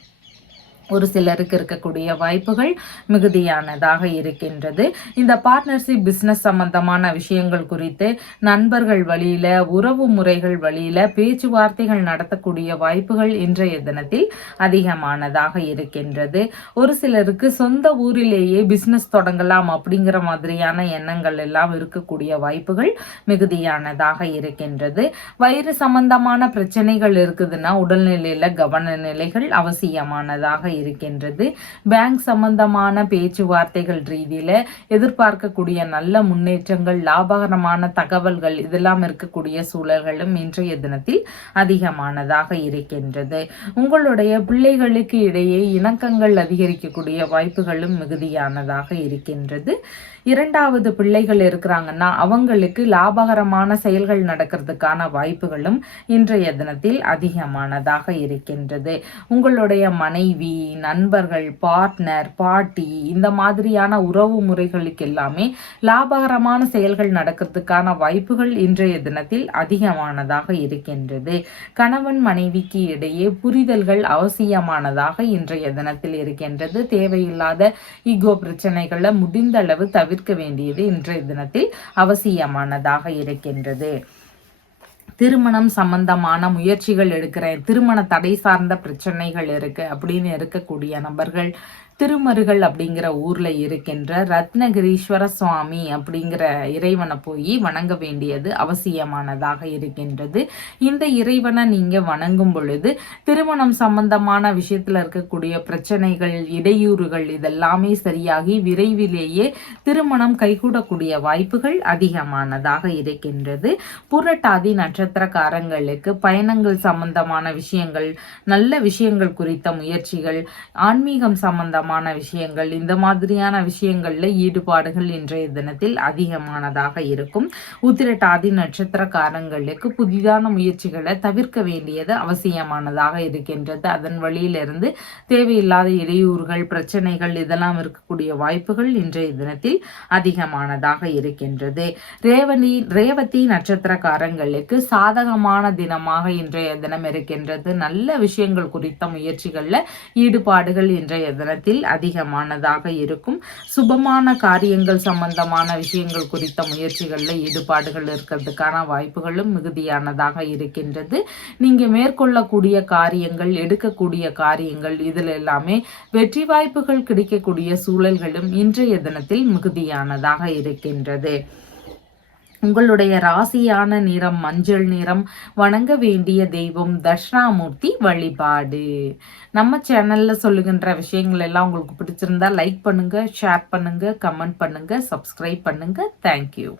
ஒரு சிலருக்கு இருக்கக்கூடிய வாய்ப்புகள் மிகுதியானதாக இருக்கின்றது. இந்த பார்ட்னர்ஷிப் பிசினஸ் சம்பந்தமான விஷயங்கள் குறித்து நண்பர்கள் வழியில, உறவு முறைகள் வழியில பேச்சுவார்த்தைகள் நடத்தக்கூடிய வாய்ப்புகள் இன்றைய தினத்தில் அதிகமானதாக இருக்கின்றது. ஒரு சிலருக்கு சொந்த ஊரிலேயே பிசினஸ் தொடங்கலாம் அப்படிங்கிற மாதிரியான எண்ணங்கள் எல்லாம் இருக்கக்கூடிய வாய்ப்புகள் மிகுதியானதாக இருக்கின்றது. வயிறு சம்பந்தமான பிரச்சனைகள் இருக்குதுன்னா உடல்நிலையில கவன நிலைகள் அவசியமானதாக இருக்கின்றது. பேங்க் சம்பந்தமான பேச்சுவார்த்தைகள் ரீதியில எதிர்பார்க்கக்கூடிய நல்ல முன்னேற்றங்கள், லாபகரமான தகவல்கள் இதெல்லாம் இருக்கக்கூடிய சூழல்களும் இன்றைய தினத்தில் அதிகமானதாக இருக்கின்றது. உங்களுடைய பிள்ளைகளுக்கு இடையே இணக்கங்கள் அதிகரிக்கக்கூடிய வாய்ப்புகளும் மிகுதியானதாக இருக்கின்றது. இரண்டாவது பிள்ளைகள் இருக்கிறாங்கன்னா அவங்களுக்கு லாபகரமான செயல்கள் நடக்கிறதுக்கான வாய்ப்புகளும் இன்றைய தினத்தில் அதிகமானதாக இருக்கின்றது. உங்களுடைய மனைவி, நண்பர்கள், பார்ட்னர், பாட்டி இந்த மாதிரியான உறவு முறைகளுக்கு எல்லாமே லாபகரமான செயல்கள் நடக்கிறதுக்கான வாய்ப்புகள் இன்றைய தினத்தில் அதிகமானதாக இருக்கின்றது. கணவன் மனைவிக்கு இடையே புரிதல்கள் அவசியமானதாக இன்றைய தினத்தில் இருக்கின்றது. தேவையில்லாத ஈகோ பிரச்சனைகளை முடிந்த அளவு தவிர்க்க வேண்டியது இன்றைய தினத்தில் அவசியமானதாக இருக்கின்றது. திருமணம் சம்பந்தமான முயற்சிகள் எடுக்கிறேன், திருமண தடை சார்ந்த பிரச்சனைகள் இருக்கு அப்படின்னு இருக்கக்கூடிய நபர்கள் திருமருகல் அப்படிங்கிற ஊர்ல இருக்கின்ற ரத்னகிரீஸ்வர சுவாமி அப்படிங்கிற இறைவனை போய் வணங்க வேண்டியது அவசியமானதாக இருக்கின்றது. இந்த இறைவனை நீங்க வணங்கும் பொழுது திருமணம் சம்பந்தமான விஷயத்துல இருக்கக்கூடிய பிரச்சனைகள், இடையூறுகள் இதெல்லாமே சரியாகி விரைவிலேயே திருமணம் கைகூடக்கூடிய வாய்ப்புகள் அதிகமானதாக இருக்கின்றது. புரட்டாதி நட்சத்திரக்காரங்களுக்கு பயணங்கள் சம்பந்தமான விஷயங்கள், நல்ல விஷயங்கள் குறித்த முயற்சிகள், ஆன்மீகம் சம்பந்தமான விஷயங்கள் இந்த மாதிரியான விஷயங்கள்ல ஈடுபாடுகள் இன்றைய தினத்தில் அதிகமானதாக இருக்கும். உத்திரட்டாதி நட்சத்திரக்காரங்களுக்கு புதிதான முயற்சிகளை தவிர்க்க வேண்டியது அவசியமானதாக இருக்கின்றது. அதன் வழியிலிருந்து தேவையில்லாத இடையூறுகள், பிரச்சனைகள் இதெல்லாம் இருக்கக்கூடிய வாய்ப்புகள் இன்றைய தினத்தில் அதிகமானதாக இருக்கின்றது. ரேவதி நட்சத்திரக்காரங்களுக்கு சாதகமான தினமாக இன்றைய தினம் இருக்கின்றது. நல்ல விஷயங்கள் குறித்த முயற்சிகள்ல ஈடுபாடுகள் இன்றைய தினத்தில் அதிகமானதாக இருக்கும். சுபமான காரியங்கள் சம்பந்தமான விஷயங்கள் குறித்த முயற்சிகள்ல ஈடுபாடுகள் இருக்கிறதுக்கான வாய்ப்புகளும் மிகுதியானதாக இருக்கின்றது. நீங்க மேற்கொள்ளக்கூடிய காரியங்கள், எடுக்கக்கூடிய காரியங்கள் இதில் எல்லாமே வெற்றி வாய்ப்புகள் கிடைக்கக்கூடிய சூழல்களும் இன்றைய தினத்தில் மிகுதியானதாக இருக்கின்றது. உங்களுடைய ராசியான நிறம் மஞ்சள் நிறம். வணங்க வேண்டிய தெய்வம் தட்சிணாமூர்த்தி வழிபாடு. நம்ம சேனல்ல சொல்லுகின்ற விஷயங்கள் எல்லாம் உங்களுக்கு பிடிச்சிருந்தா லைக் பண்ணுங்க, ஷேர் பண்ணுங்க, கமெண்ட் பண்ணுங்க, சப்ஸ்கிரைப் பண்ணுங்க. தேங்க்யூ.